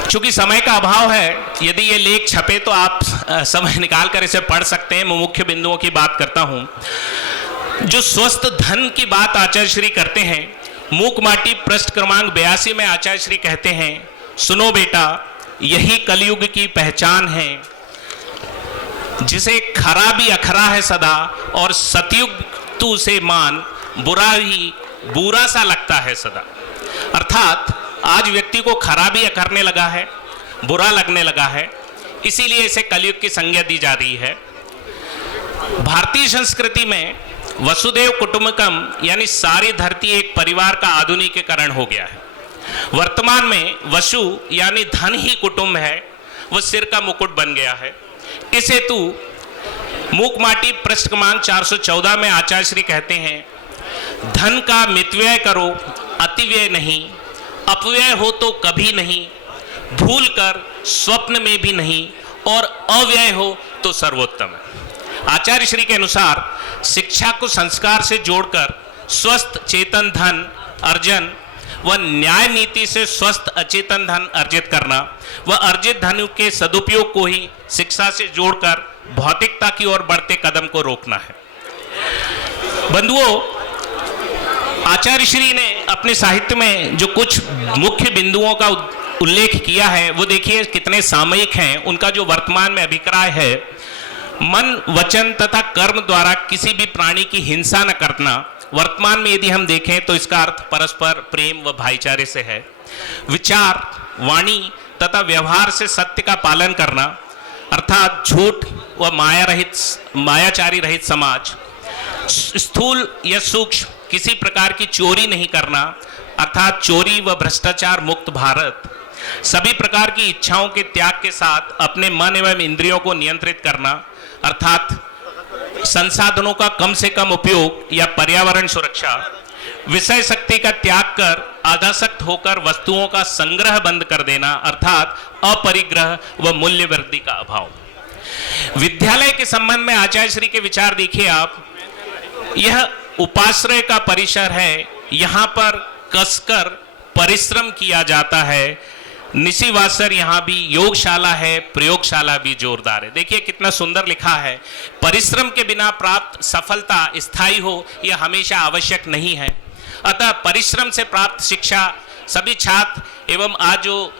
चूंकि समय का अभाव है, यदि ये लेख छपे तो आप समय निकाल कर इसे पढ़ सकते हैं। मैं मुख्य बिंदुओं की बात करता हूं। जो स्वस्थ धन की बात आचार्य श्री करते हैं, मूक माटी पृष्ठ क्रमांक 82 में आचार्य श्री कहते हैं, सुनो बेटा, यही कलयुग की पहचान है, जिसे खरा भी अखरा है सदा, और सतयुग तू उसे मान, बुरा ही बुरा सा लगता है सदा। अर्थात आज व्यक्ति को खराबी अखरने लगा है, बुरा लगने लगा है, इसीलिए इसे कलयुग की संज्ञा दी जा रही है। भारतीय संस्कृति में वसुदेव कुटुंबकम यानी सारी धरती एक परिवार का आधुनिकीकरण हो गया है। वर्तमान में वसु यानी धन ही कुटुंब है, वह सिर का मुकुट बन गया है। इस हेतु मूक माटी पृष्ठ क्रमांक 414 में आचार्य श्री कहते हैं, धन का मितव्यय करो, अतिव्यय नहीं, अपव्यय हो तो कभी नहीं, भूल कर स्वप्न में भी नहीं, और अव्यय हो तो सर्वोत्तम है। आचार्य श्री के अनुसार शिक्षा को संस्कार से जोड़कर स्वस्थ चेतन धन अर्जन व न्याय नीति से स्वस्थ अचेतन धन अर्जित करना व अर्जित धन के सदुपयोग को ही शिक्षा से जोड़कर भौतिकता की ओर बढ़ते कदम को रोकना है। बंधुओं, आचार्य श्री ने अपने साहित्य में जो कुछ मुख्य बिंदुओं का उल्लेख किया है वो देखिए कितने सामयिक हैं। उनका जो वर्तमान में अभिप्राय है, मन, वचन तथा कर्म द्वारा किसी भी प्राणी की हिंसा न करना। वर्तमान में यदि हम देखें तो इसका अर्थ परस्पर प्रेम व भाईचारे से है। विचार, वाणी तथा व्यवहार से सत्य का पालन करना, अर्थात झूठ व मायाचारी रहित समाज। स्थूल या सूक्ष्म किसी प्रकार की चोरी नहीं करना, अर्थात चोरी व भ्रष्टाचार मुक्त भारत। सभी प्रकार की इच्छाओं के त्याग के साथ अपने मन एवं इंद्रियों को नियंत्रित करना, अर्थात संसाधनों का कम से कम उपयोग या पर्यावरण सुरक्षा, विषय शक्ति का त्याग कर आधासक्त होकर वस्तुओं का संग्रह बंद कर देना, अर्थात अपरिग्रह व मूल्य वृद्धि का अभाव। विद्यालय के संबंध में आचार्य श्री के विचार देखिए आप। यह उपाश्रय का परिसर है, यहाँ पर कसकर परिश्रम किया जाता है। निशिवासर यहाँ भी योगशाला है, प्रयोगशाला भी जोरदार है। देखिए कितना सुंदर लिखा है। परिश्रम के बिना प्राप्त सफलता स्थायी हो यह हमेशा आवश्यक नहीं है। अतः परिश्रम से प्राप्त शिक्षा सभी छात्र एवं आज जो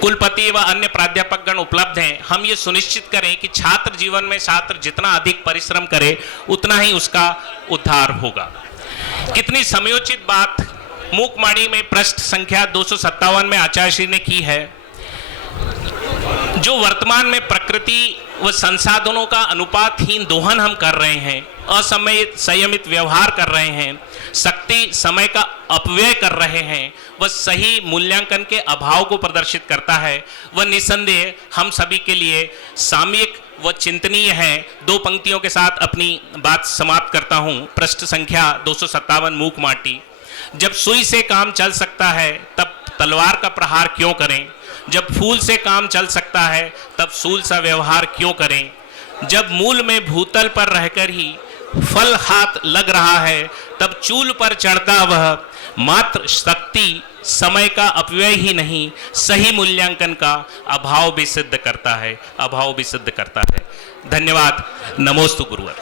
कुलपति व अन्य प्राध्यापकगण उपलब्ध हैं, हम ये सुनिश्चित करें कि छात्र जीवन में छात्र जितना अधिक परिश्रम करे उतना ही उसका उद्धार होगा। कितनी समयोचित बात मूकमाणी में पृष्ठ संख्या 257 में आचार्य श्री ने की है। जो वर्तमान में प्रकृति व संसाधनों का अनुपातहीन दोहन हम कर रहे हैं, असमयित संयमित व्यवहार कर रहे हैं, शक्ति समय का अपव्यय कर रहे हैं, वह सही मूल्यांकन के अभाव को प्रदर्शित करता है। वह निसंदेह हम सभी के लिए सामयिक व चिंतनीय है। दो पंक्तियों के साथ अपनी बात समाप्त करता हूं। पृष्ठ संख्या 257 मूक माटी। जब सुई से काम चल सकता है तब तलवार का प्रहार क्यों करें? जब फूल से काम चल सकता है तब सूल सा व्यवहार क्यों करें? जब मूल में भूतल पर रहकर ही फल हाथ लग रहा है तब चूल पर चढ़ता वह मात्र शक्ति समय का अपव्यय ही नहीं, सही मूल्यांकन का अभाव भी सिद्ध करता है, अभाव भी सिद्ध करता है। धन्यवाद। नमोस्तु गुरुवर।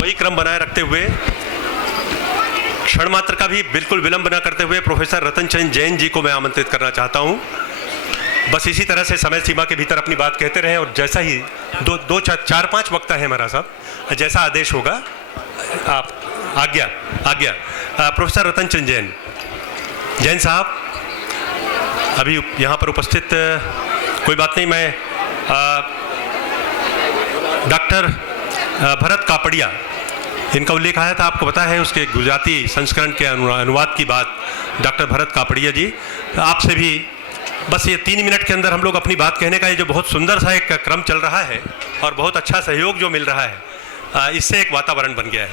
वही क्रम बनाए रखते हुए, क्षण मात्र का भी बिल्कुल विलंब न करते हुए प्रोफेसर रतन चंद जैन जी को मैं आमंत्रित करना चाहता हूं। बस इसी तरह से समय सीमा के भीतर अपनी बात कहते रहें और जैसा ही दो चार पांच वक्ता है हमारा साहब, जैसा आदेश होगा आप आज्ञा। प्रोफेसर रतन चंद जैन साहब अभी यहाँ पर उपस्थित, कोई बात नहीं, मैं डॉक्टर भरत कापड़िया, इनका उल्लेख आया था, आपको पता है उसके गुजराती संस्करण के अनुवाद की बात। डॉक्टर भरत कापड़िया जी, आपसे भी बस ये 3 मिनट के अंदर हम लोग अपनी बात कहने का ये जो बहुत सुंदर सा एक क्रम चल रहा है और बहुत अच्छा सहयोग जो मिल रहा है, इससे एक वातावरण बन गया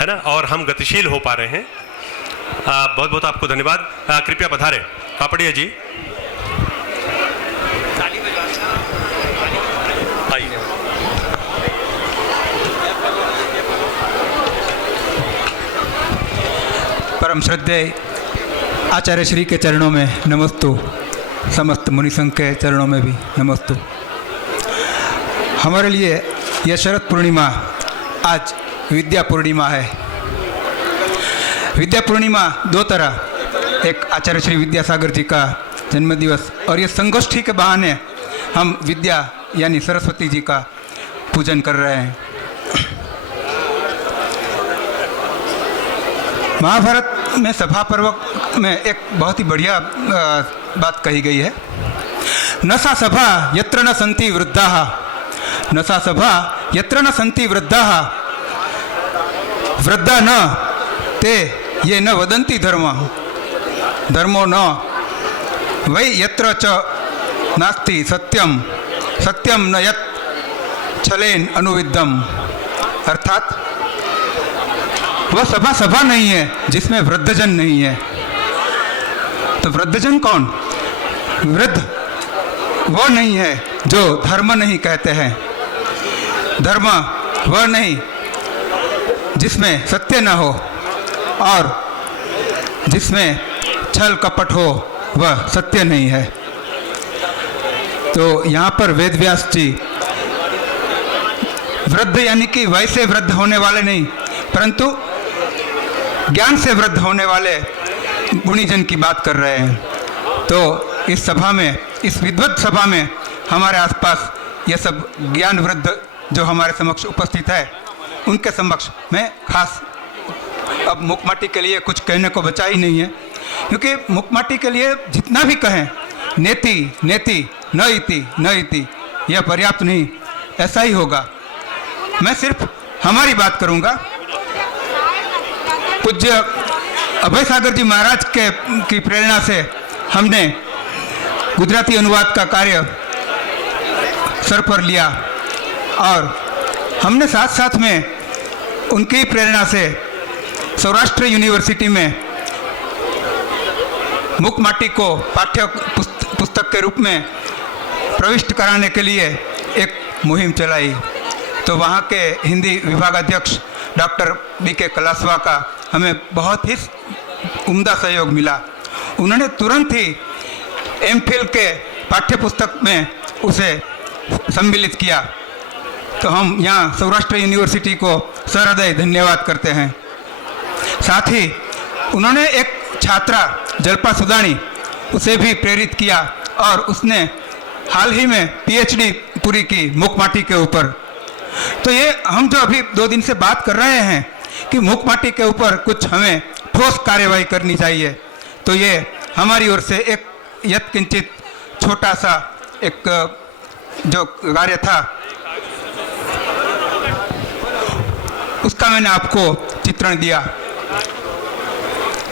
है ना, और हम गतिशील हो पा रहे हैं। बहुत बहुत आपको धन्यवाद। कृपया पधारें कापड़िया जी। परम श्रद्धेय आचार्य श्री के चरणों में नमस्तु, समस्त मुनि संघ के चरणों में भी नमस्तु। हमारे लिए यह शरद पूर्णिमा आज विद्या पूर्णिमा है। विद्या पूर्णिमा दो तरह, एक आचार्य श्री विद्यासागर जी का जन्मदिवस और ये संगोष्ठी के बहाने हम विद्या यानी सरस्वती जी का पूजन कर रहे हैं। महाभारत में सभा पर्व में एक बहुत ही बढ़िया बात कही गई है। न सा सभा यत्र न सन्ति वृद्धाः, न सा सभा यत्र न सन्ति वृद्धाः, वृद्धा न ते ये न वदन्ति धर्मः, धर्मो न वै यत्र च नास्ति सत्यम, सत्यम न यत् छलेन अनुविद्धम। अर्थात वह सभा नहीं है जिसमें वृद्धजन नहीं है। तो वृद्धजन कौन? वृद्ध वो नहीं है जो धर्म नहीं कहते हैं, धर्म वह नहीं जिसमें सत्य न हो और जिसमें छल कपट हो, वह सत्य नहीं है। तो यहाँ पर वेदव्यास जी वृद्ध यानी कि वैसे वृद्ध होने वाले नहीं, परंतु ज्ञान से वृद्ध होने वाले गुणीजन की बात कर रहे हैं। तो इस सभा में, इस विद्वत सभा में हमारे आसपास ये सब ज्ञान वृद्ध जो हमारे समक्ष उपस्थित है, उनके समक्ष मैं खास अब मुकमाटी के लिए कुछ कहने को बचा ही नहीं है, क्योंकि मुकमाटी के लिए जितना भी कहें नेति नेति न इति यह पर्याप्त नहीं, ऐसा ही होगा। मैं सिर्फ हमारी बात करूंगा। पूज्य अभय सागर जी महाराज की प्रेरणा से हमने गुजराती अनुवाद का कार्य सर पर लिया और हमने साथ साथ में उनकी प्रेरणा से सौराष्ट्र यूनिवर्सिटी में मुकमाटी को पाठ्य पुस्तक के रूप में प्रविष्ट कराने के लिए एक मुहिम चलाई। तो वहाँ के हिंदी विभागाध्यक्ष डॉक्टर B.K. कलासवा का हमें बहुत ही उम्दा सहयोग मिला। उन्होंने तुरंत ही M.Phil के पाठ्य पुस्तक में उसे सम्मिलित किया। तो हम यहाँ सौराष्ट्र यूनिवर्सिटी को सहृदय धन्यवाद करते हैं। साथ ही उन्होंने एक छात्रा जल्पा सुदानी उसे भी प्रेरित किया और उसने हाल ही में PhD पूरी की मुकमाटी के ऊपर। तो ये हम जो अभी 2 दिन से बात कर रहे हैं कि मुकमाटी के ऊपर कुछ हमें ठोस कार्यवाही करनी चाहिए, तो ये हमारी ओर से एक यत्किंचित छोटा सा एक जो कार्य था उसका मैंने आपको चित्रण दिया।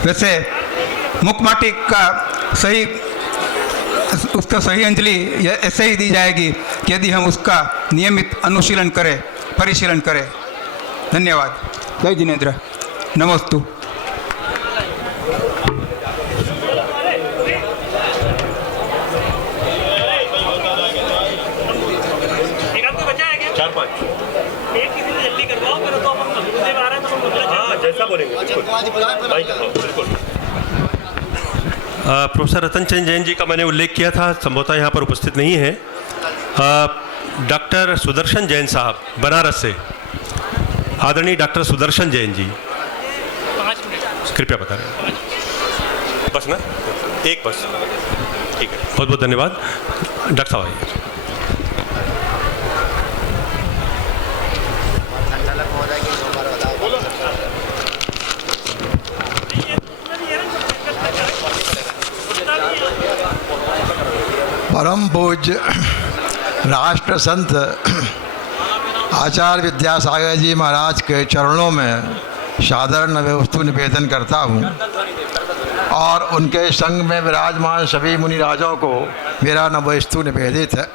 वैसे मुकमाटी का उसका सही अंजलि ऐसे ही दी जाएगी कि यदि हम उसका नियमित अनुशीलन करें, परिशीलन करें। धन्यवाद। जय जिनेन्द्र। नमस्तु। प्रोफेसर रतन चंद जैन जी का मैंने उल्लेख किया था, संभवतः यहाँ पर उपस्थित नहीं है। डॉक्टर सुदर्शन जैन साहब बनारस से, आदरणीय डॉक्टर सुदर्शन जैन जी, कृपया बता रहे हैं। बस ना, एक बस, ठीक है, बहुत बहुत धन्यवाद। डॉक्टर साहब आइए। परम पूज्य राष्ट्र संत आचार्य विद्यासागर जी महाराज के चरणों में सादर नभोस्तु निवेदन करता हूँ और उनके संग में विराजमान सभी मुनिराजों को मेरा नभोस्तु निवेदित है।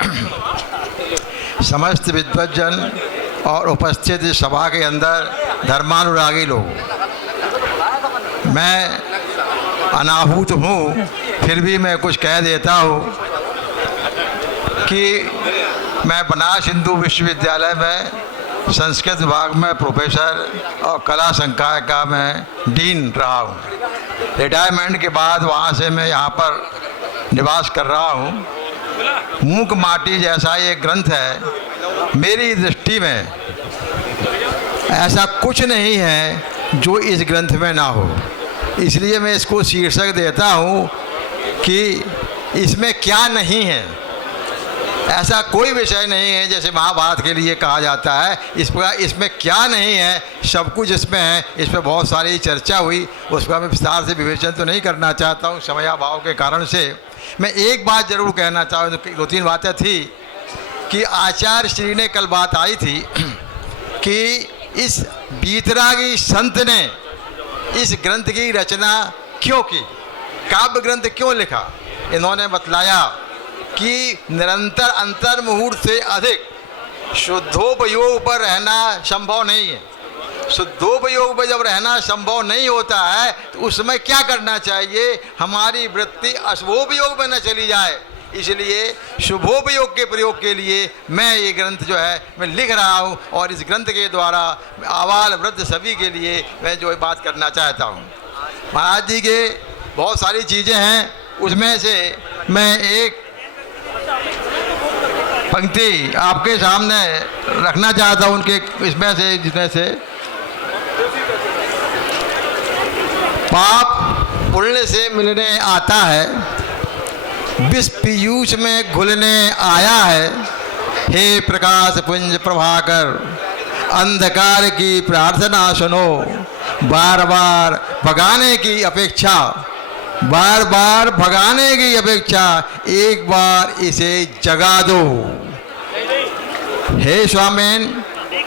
समस्त विद्वज्जन और उपस्थित सभा के अंदर धर्मानुरागी लोग, मैं अनाहूत हूँ फिर भी मैं कुछ कह देता हूँ कि मैं बनारस हिंदू विश्वविद्यालय में संस्कृत विभाग में प्रोफेसर और कला संकाय का मैं डीन रहा हूँ। रिटायरमेंट के बाद वहाँ से मैं यहाँ पर निवास कर रहा हूँ। मुकमाटी जैसा ये ग्रंथ है, मेरी दृष्टि में ऐसा कुछ नहीं है जो इस ग्रंथ में ना हो, इसलिए मैं इसको शीर्षक देता हूँ कि इसमें क्या नहीं है। ऐसा कोई विषय नहीं है जैसे महाभारत के लिए कहा जाता है इसमें क्या नहीं है, सब कुछ इसमें है। इस पर बहुत सारी चर्चा हुई, उसका मैं विस्तार से विवेचन तो नहीं करना चाहता हूँ समयाभाव के कारण से। मैं एक बात ज़रूर कहना चाहूँ, 2-3 बातें थी कि आचार्य श्री ने कल बात आई थी कि इस बीतरागी संत ने इस ग्रंथ की रचना क्यों की, काव्य ग्रंथ क्यों लिखा। इन्होंने बतलाया कि निरंतर अंतर मुहूर्त से अधिक शुद्धोपयोग पर रहना संभव नहीं है। शुद्धोपयोग पर जब रहना संभव नहीं होता है तो उसमें क्या करना चाहिए, हमारी वृत्ति अशुभोपयोग में न चली जाए। इसलिए शुभोपयोग के प्रयोग के लिए मैं ये ग्रंथ जो है मैं लिख रहा हूँ और इस ग्रंथ के द्वारा आबाल वृद्ध सभी के लिए मैं जो बात करना चाहता हूँ। महाराज जी के बहुत सारी चीज़ें हैं, उसमें से मैं एक पंक्ति आपके सामने रखना चाहता हूँ उनके इसमें से, जिसमें से पाप पुण्य से मिलने आता है, विष पीयूष में घुलने आया है। हे प्रकाश पुंज प्रभाकर अंधकार की प्रार्थना सुनो, बार बार भगाने की अपेक्षा, बार बार भगाने की अपेक्षा एक बार इसे जगा दो। हे स्वामीन,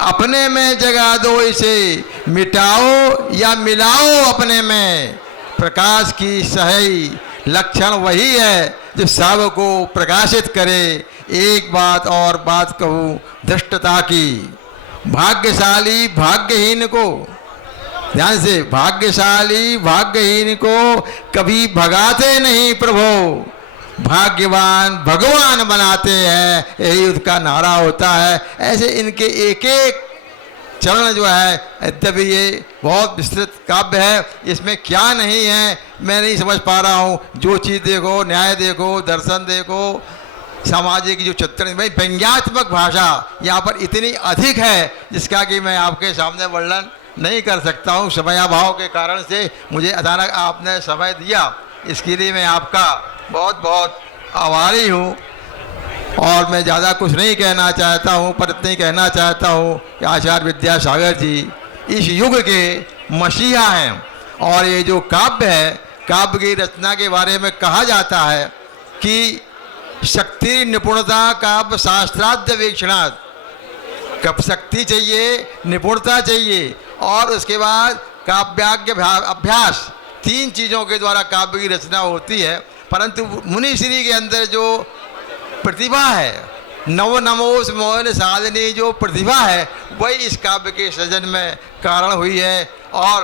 अपने में जगा दो इसे, मिटाओ या मिलाओ अपने में, प्रकाश की सही लक्षण वही है जो सब को प्रकाशित करे। एक बात और बात कहूँ धृष्टता की, भाग्यशाली भाग्यहीन को, ध्यान से, भाग्यशाली भाग्यहीन को कभी भगाते नहीं प्रभु, भाग्यवान भगवान बनाते हैं, यही उसका नारा होता है। ऐसे इनके एक एक चरण जो है, यद्यपि ये बहुत विस्तृत काव्य है, इसमें क्या नहीं है मैं नहीं समझ पा रहा हूँ। जो चीज़ देखो, न्याय देखो, दर्शन देखो, सामाजिक जो चित्रण, भाई व्यंग्यात्मक भाषा यहाँ पर इतनी अधिक है जिसका कि मैं आपके सामने वर्णन नहीं कर सकता हूँ। समयाभाव के कारण से मुझे अचानक आपने समय दिया, इसके लिए मैं आपका बहुत बहुत आभारी हूँ। और मैं ज़्यादा कुछ नहीं कहना चाहता हूँ, पर इतना ही कहना चाहता हूँ कि आचार्य विद्यासागर जी इस युग के मसीहा हैं। और ये जो काव्य है, काव्य की रचना के बारे में कहा जाता है कि शक्ति निपुणता काव्य शास्त्राद्य वीक्षणात्, कब शक्ति चाहिए, निपुणता चाहिए, और उसके बाद काव्याज्ञ अभ्यास, तीन चीज़ों के द्वारा काव्य की रचना होती है। परंतु मुनिश्री के अंदर जो प्रतिभा है, नव नमोस मोहन साधनी जो प्रतिभा है, वही इस काव्य के सृजन में कारण हुई है। और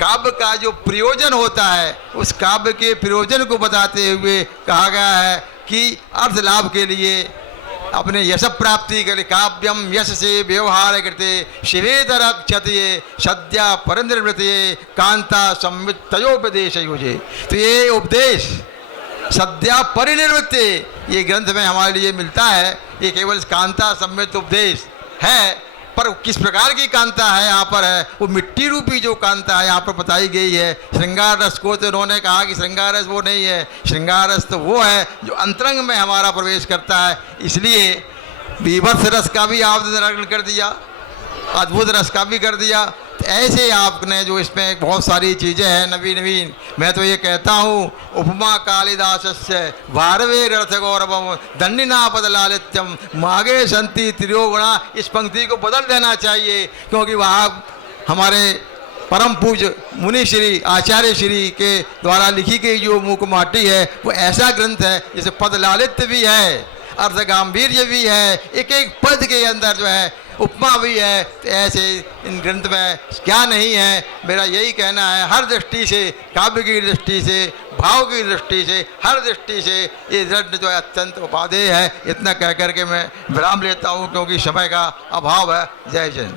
काव्य का जो प्रयोजन होता है, उस काव्य के प्रयोजन को बताते हुए कहा गया है कि अर्थ लाभ के लिए, अपने यश प्राप्ति के लिए, काव्यम यश से व्यवहार करते शिवेतर क्षत्रिय सद्या परंद्रवृत्य कांता संवित तयोपदेश युजे। तो ये उपदेश सद्या परिनिर्वृत्ति ये ग्रंथ में हमारे लिए मिलता है। ये केवल कांता संवित उपदेश है, पर किस प्रकार की कांता है यहाँ पर है, वो मिट्टी रूपी जो कांता है यहाँ पर बताई गई है। श्रृंगार रस को तो उन्होंने कहा कि श्रृंगार रस वो नहीं है, श्रृंगार रस तो वो है जो अंतरंग में हमारा प्रवेश करता है। इसलिए बीभत्स रस का भी आपने निर्णय कर दिया, अद्भुत रस का भी कर दिया। तो ऐसे आपने जो इसमें बहुत सारी चीज़ें हैं नवीन नवीन, मैं तो ये कहता हूँ उपमा कालिदासस्य भारवे रथ गौरवम दंडिनापद लालित्यम मागे संति त्रियोगुणा, इस पंक्ति को बदल देना चाहिए, क्योंकि वहाँ हमारे परम पूज्य मुनिश्री आचार्य श्री के द्वारा लिखी गई जो मूक माटी है, वो ऐसा ग्रंथ है जिसे पद लालित्य भी है, अर्थ गांभीर्य भी है, एक एक पद के अंदर जो है उपमा भी है। तो ऐसे इन ग्रंथ में क्या नहीं है। मेरा यही कहना है, हर दृष्टि से, काव्य की दृष्टि से, भाव की दृष्टि से, हर दृष्टि से ये ग्रंथ जो है अत्यंत उपादेय है। इतना कह करके मैं विराम लेता हूँ क्योंकि समय का अभाव है। जय जैन।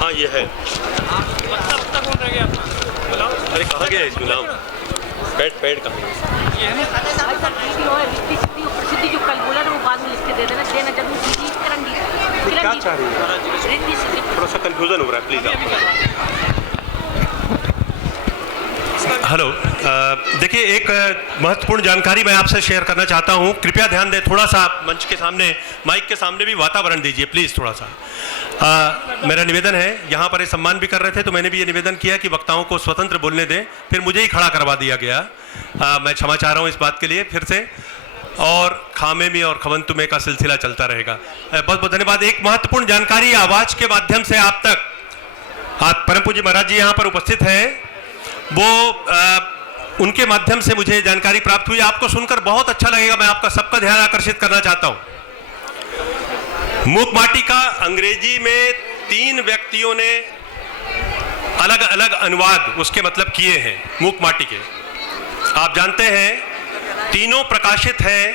हाँ ये है। कौन रह गया? अरे कहाँ गया इसमें नाम? पेड़ का प्रसिद्धि जो कल बोला था वो बाद में लिख के दे देना जब क्या चाह रही है? थोड़ा सा कंफ्यूजन हो रहा है, प्लीज। हेलो, देखिए एक महत्वपूर्ण जानकारी मैं आपसे शेयर करना चाहता हूं। कृपया ध्यान दें, थोड़ा सा मंच के सामने, माइक के सामने भी वातावरण दीजिए प्लीज़ थोड़ा सा। मेरा निवेदन है, यहाँ पर ये सम्मान भी कर रहे थे तो मैंने भी ये निवेदन किया कि वक्ताओं को स्वतंत्र बोलने दें, फिर मुझे ही खड़ा करवा दिया गया। मैं क्षमा चाह रहा हूँ इस बात के लिए फिर से, और खामे में और खवंतु में का सिलसिला चलता रहेगा। बहुत बहुत धन्यवाद। एक महत्वपूर्ण जानकारी आवाज़ के माध्यम से आप तक, परम पूज्य महाराज जी यहाँ पर उपस्थित हैं, वो उनके माध्यम से मुझे जानकारी प्राप्त हुई। आपको सुनकर बहुत अच्छा लगेगा। मैं आपका सबका ध्यान आकर्षित करना चाहता हूं। मूक माटी का अंग्रेजी में 3 व्यक्तियों ने अलग अलग अनुवाद उसके मतलब किए हैं मूक माटी के। आप जानते हैं तीनों प्रकाशित हैं।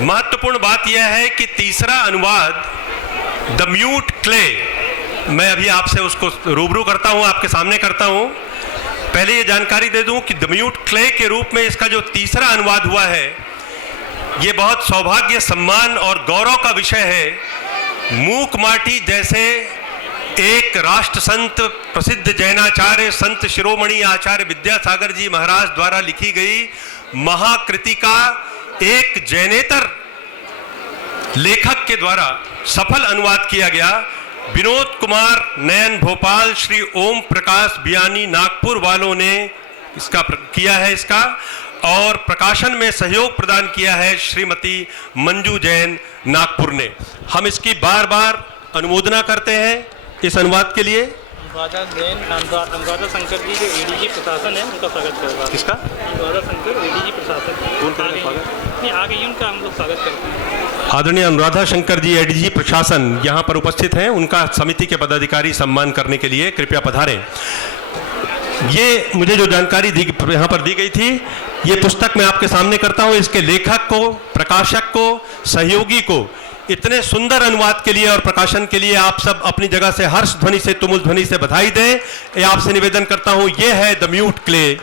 महत्वपूर्ण बात यह है कि तीसरा अनुवाद द म्यूट क्ले, मैं अभी आपसे उसको रूबरू करता हूं, आपके सामने करता हूं। पहले ये जानकारी दे दूं कि द म्यूट क्ले के रूप में इसका जो तीसरा अनुवाद हुआ है, ये बहुत सौभाग्य, सम्मान और गौरव का विषय है। मूक माटी जैसे एक राष्ट्र संत, प्रसिद्ध जैनाचार्य संत शिरोमणि आचार्य विद्यासागर जी महाराज द्वारा लिखी गई महाकृति का एक जैनेतर लेखक के द्वारा सफल अनुवाद किया गया, विनोद कुमार नयन भोपाल, श्री ओम प्रकाश बियानी नागपुर वालों ने इसका किया है इसका, और प्रकाशन में सहयोग प्रदान किया है श्रीमती मंजू जैन नागपुर ने। हम इसकी बार बार अनुमोदना करते हैं इस अनुवाद के लिए। अनुराधा शंकर जी जो एडीजी प्रशासन है उनका स्वागत करेगा। किसका? अनुराधा शंकर एडीजी प्रशासन। नहीं आ गई, उनका हम लोग स्वागत करते हैं। आदरणीय अनुराधा शंकर जी एडीजी प्रशासन यहाँ पर उपस्थित हैं, उनका समिति के पदाधिकारी सम्मान करने के लिए कृपया पधारें। ये मुझे जो जानकारी यहाँ पर दी गई थी, ये पुस्तक मैं आपके सामने करता हूँ। इसके लेखक को, प्रकाशक को, सहयोगी को इतने सुंदर अनुवाद के लिए और प्रकाशन के लिए आप सब अपनी जगह से हर्ष ध्वनि से, तुमुल ध्वनि से बधाई दें। ये आपसे निवेदन करता हूँ। ये है द म्यूट क्ले,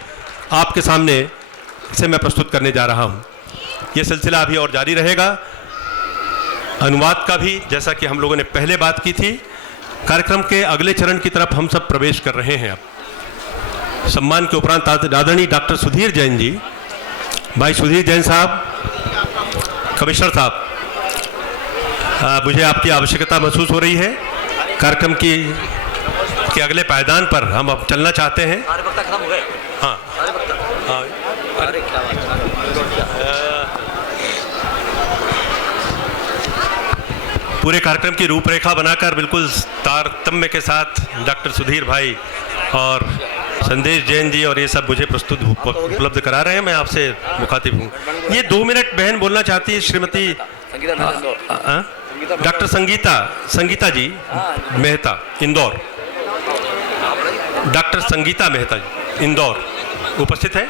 आपके सामने इसे मैं प्रस्तुत करने जा रहा हूँ। ये सिलसिला अभी और जारी रहेगा, अनुवाद का भी, जैसा कि हम लोगों ने पहले बात की थी। कार्यक्रम के अगले चरण की तरफ हम सब प्रवेश कर रहे हैं। अब सम्मान के उपरांत आदरणीय डॉक्टर सुधीर जैन जी, भाई सुधीर जैन साहब, कमिश्नर साहब, मुझे आपकी आवश्यकता महसूस हो रही है। कार्यक्रम के अगले पायदान पर हम अब चलना चाहते हैं। हाँ, पूरे कार्यक्रम की रूपरेखा बनाकर बिल्कुल तारतम्य के साथ डॉक्टर सुधीर भाई और संदेश जैन जी और ये सब मुझे प्रस्तुत उपलब्ध करा रहे हैं। मैं आपसे मुखातिब हूँ। ये 2 मिनट बहन बोलना चाहती है, श्रीमती डॉक्टर संगीता जी मेहता, इंदौर। डॉक्टर संगीता मेहता जी, इंदौर उपस्थित है।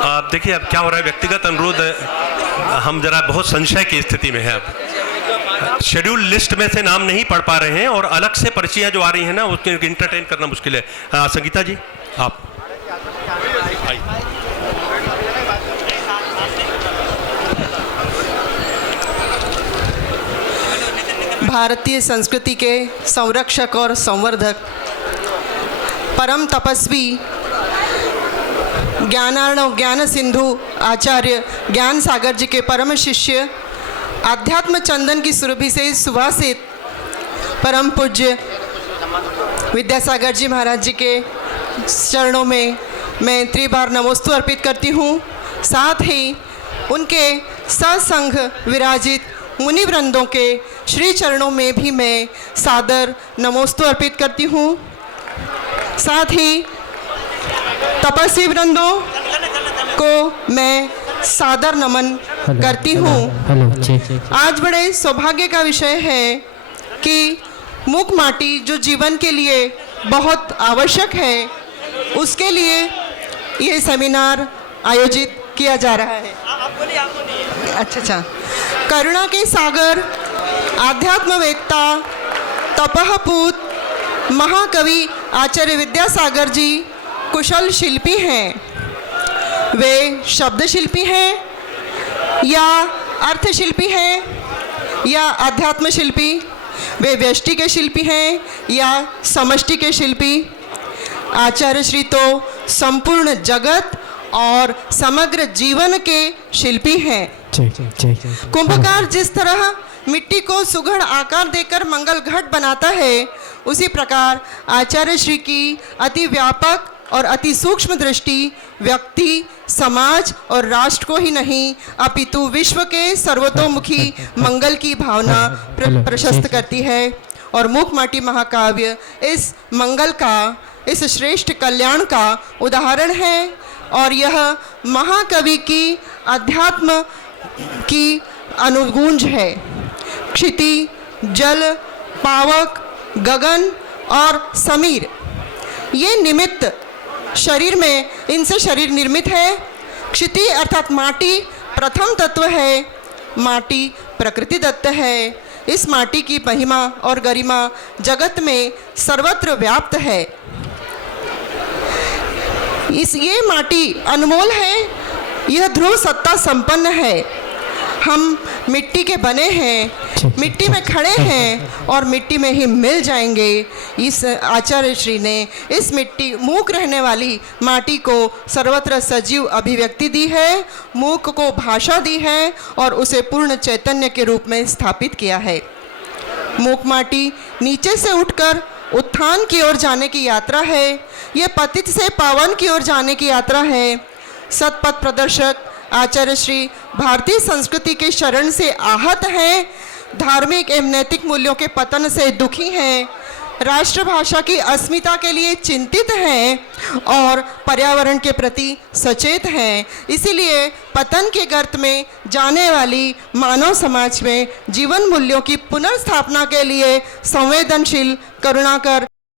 आप देखिए अब क्या हो रहा है, व्यक्तिगत अनुरोध, हम जरा बहुत संशय की स्थिति में है। अब शेड्यूल लिस्ट में से नाम नहीं पढ़ पा रहे हैं और अलग से पर्चियां जो आ रही हैं ना, उसके इंटरटेन करना मुश्किल है। संगीता जी आप आइए। भारतीय संस्कृति के संरक्षक और संवर्धक, परम तपस्वी, ज्ञानार्णव ज्ञान सिंधु आचार्य ज्ञान सागर जी के परम शिष्य, आध्यात्म चंदन की सुरभि से सुवासित परम पूज्य विद्यासागर जी महाराज जी के चरणों में मैं त्रिबार नमोस्तु अर्पित करती हूँ। साथ ही उनके सत्संग विराजित मुनि वृंदों के श्री चरणों में भी मैं सादर नमोस्तु अर्पित करती हूँ। साथ ही तपस्वी वृंदों को मैं सादर नमन करती हूँ। आज बड़े सौभाग्य का विषय है कि मूक माटी जो जीवन के लिए बहुत आवश्यक है, उसके लिए ये सेमिनार आयोजित किया जा रहा है। अच्छा, करुणा के सागर, आध्यात्मवेत्ता, तपःपूत महाकवि आचार्य विद्यासागर जी कुशल शिल्पी हैं। वे शब्द शिल्पी हैं या अर्थ शिल्पी हैं या अध्यात्म शिल्पी, वे व्यष्टि के शिल्पी हैं या समष्टि के शिल्पी। आचार्य श्री तो संपूर्ण जगत और समग्र जीवन के शिल्पी हैं। कुंभकार जिस तरह मिट्टी को सुघड़ आकार देकर मंगल घट बनाता है, उसी प्रकार आचार्य श्री की अति व्यापक और अति सूक्ष्म दृष्टि व्यक्ति, समाज और राष्ट्र को ही नहीं अपितु विश्व के सर्वतोमुखी मंगल की भावना प्रशस्त करती है। और मूक माटी महाकाव्य इस मंगल का, इस श्रेष्ठ कल्याण का उदाहरण है। और यह महाकवि की अध्यात्म की अनुगूंज है। क्षिति, जल, पावक, गगन और समीर, ये निमित्त शरीर में, इनसे शरीर निर्मित है। क्षिति अर्थात माटी प्रथम तत्व है। माटी प्रकृति दत्त है। इस माटी की महिमा और गरिमा जगत में सर्वत्र व्याप्त है। ये माटी अनमोल है, यह ध्रुव सत्ता संपन्न है। हम मिट्टी के बने हैं, मिट्टी में खड़े हैं और मिट्टी में ही मिल जाएंगे। इस आचार्य श्री ने इस मिट्टी मूक रहने वाली माटी को सर्वत्र सजीव अभिव्यक्ति दी है, मूक को भाषा दी है और उसे पूर्ण चैतन्य के रूप में स्थापित किया है। मूक माटी नीचे से उठकर उत्थान की ओर जाने की यात्रा है, ये पतित से पावन की ओर जाने की यात्रा है। सतपथ प्रदर्शक आचार्य श्री भारतीय संस्कृति के शरण से आहत हैं, धार्मिक एवं नैतिक मूल्यों के पतन से दुखी हैं, राष्ट्रभाषा की अस्मिता के लिए चिंतित हैं और पर्यावरण के प्रति सचेत हैं। इसीलिए पतन के गर्त में जाने वाली मानव समाज में जीवन मूल्यों की पुनर्स्थापना के लिए संवेदनशील, करुणाकर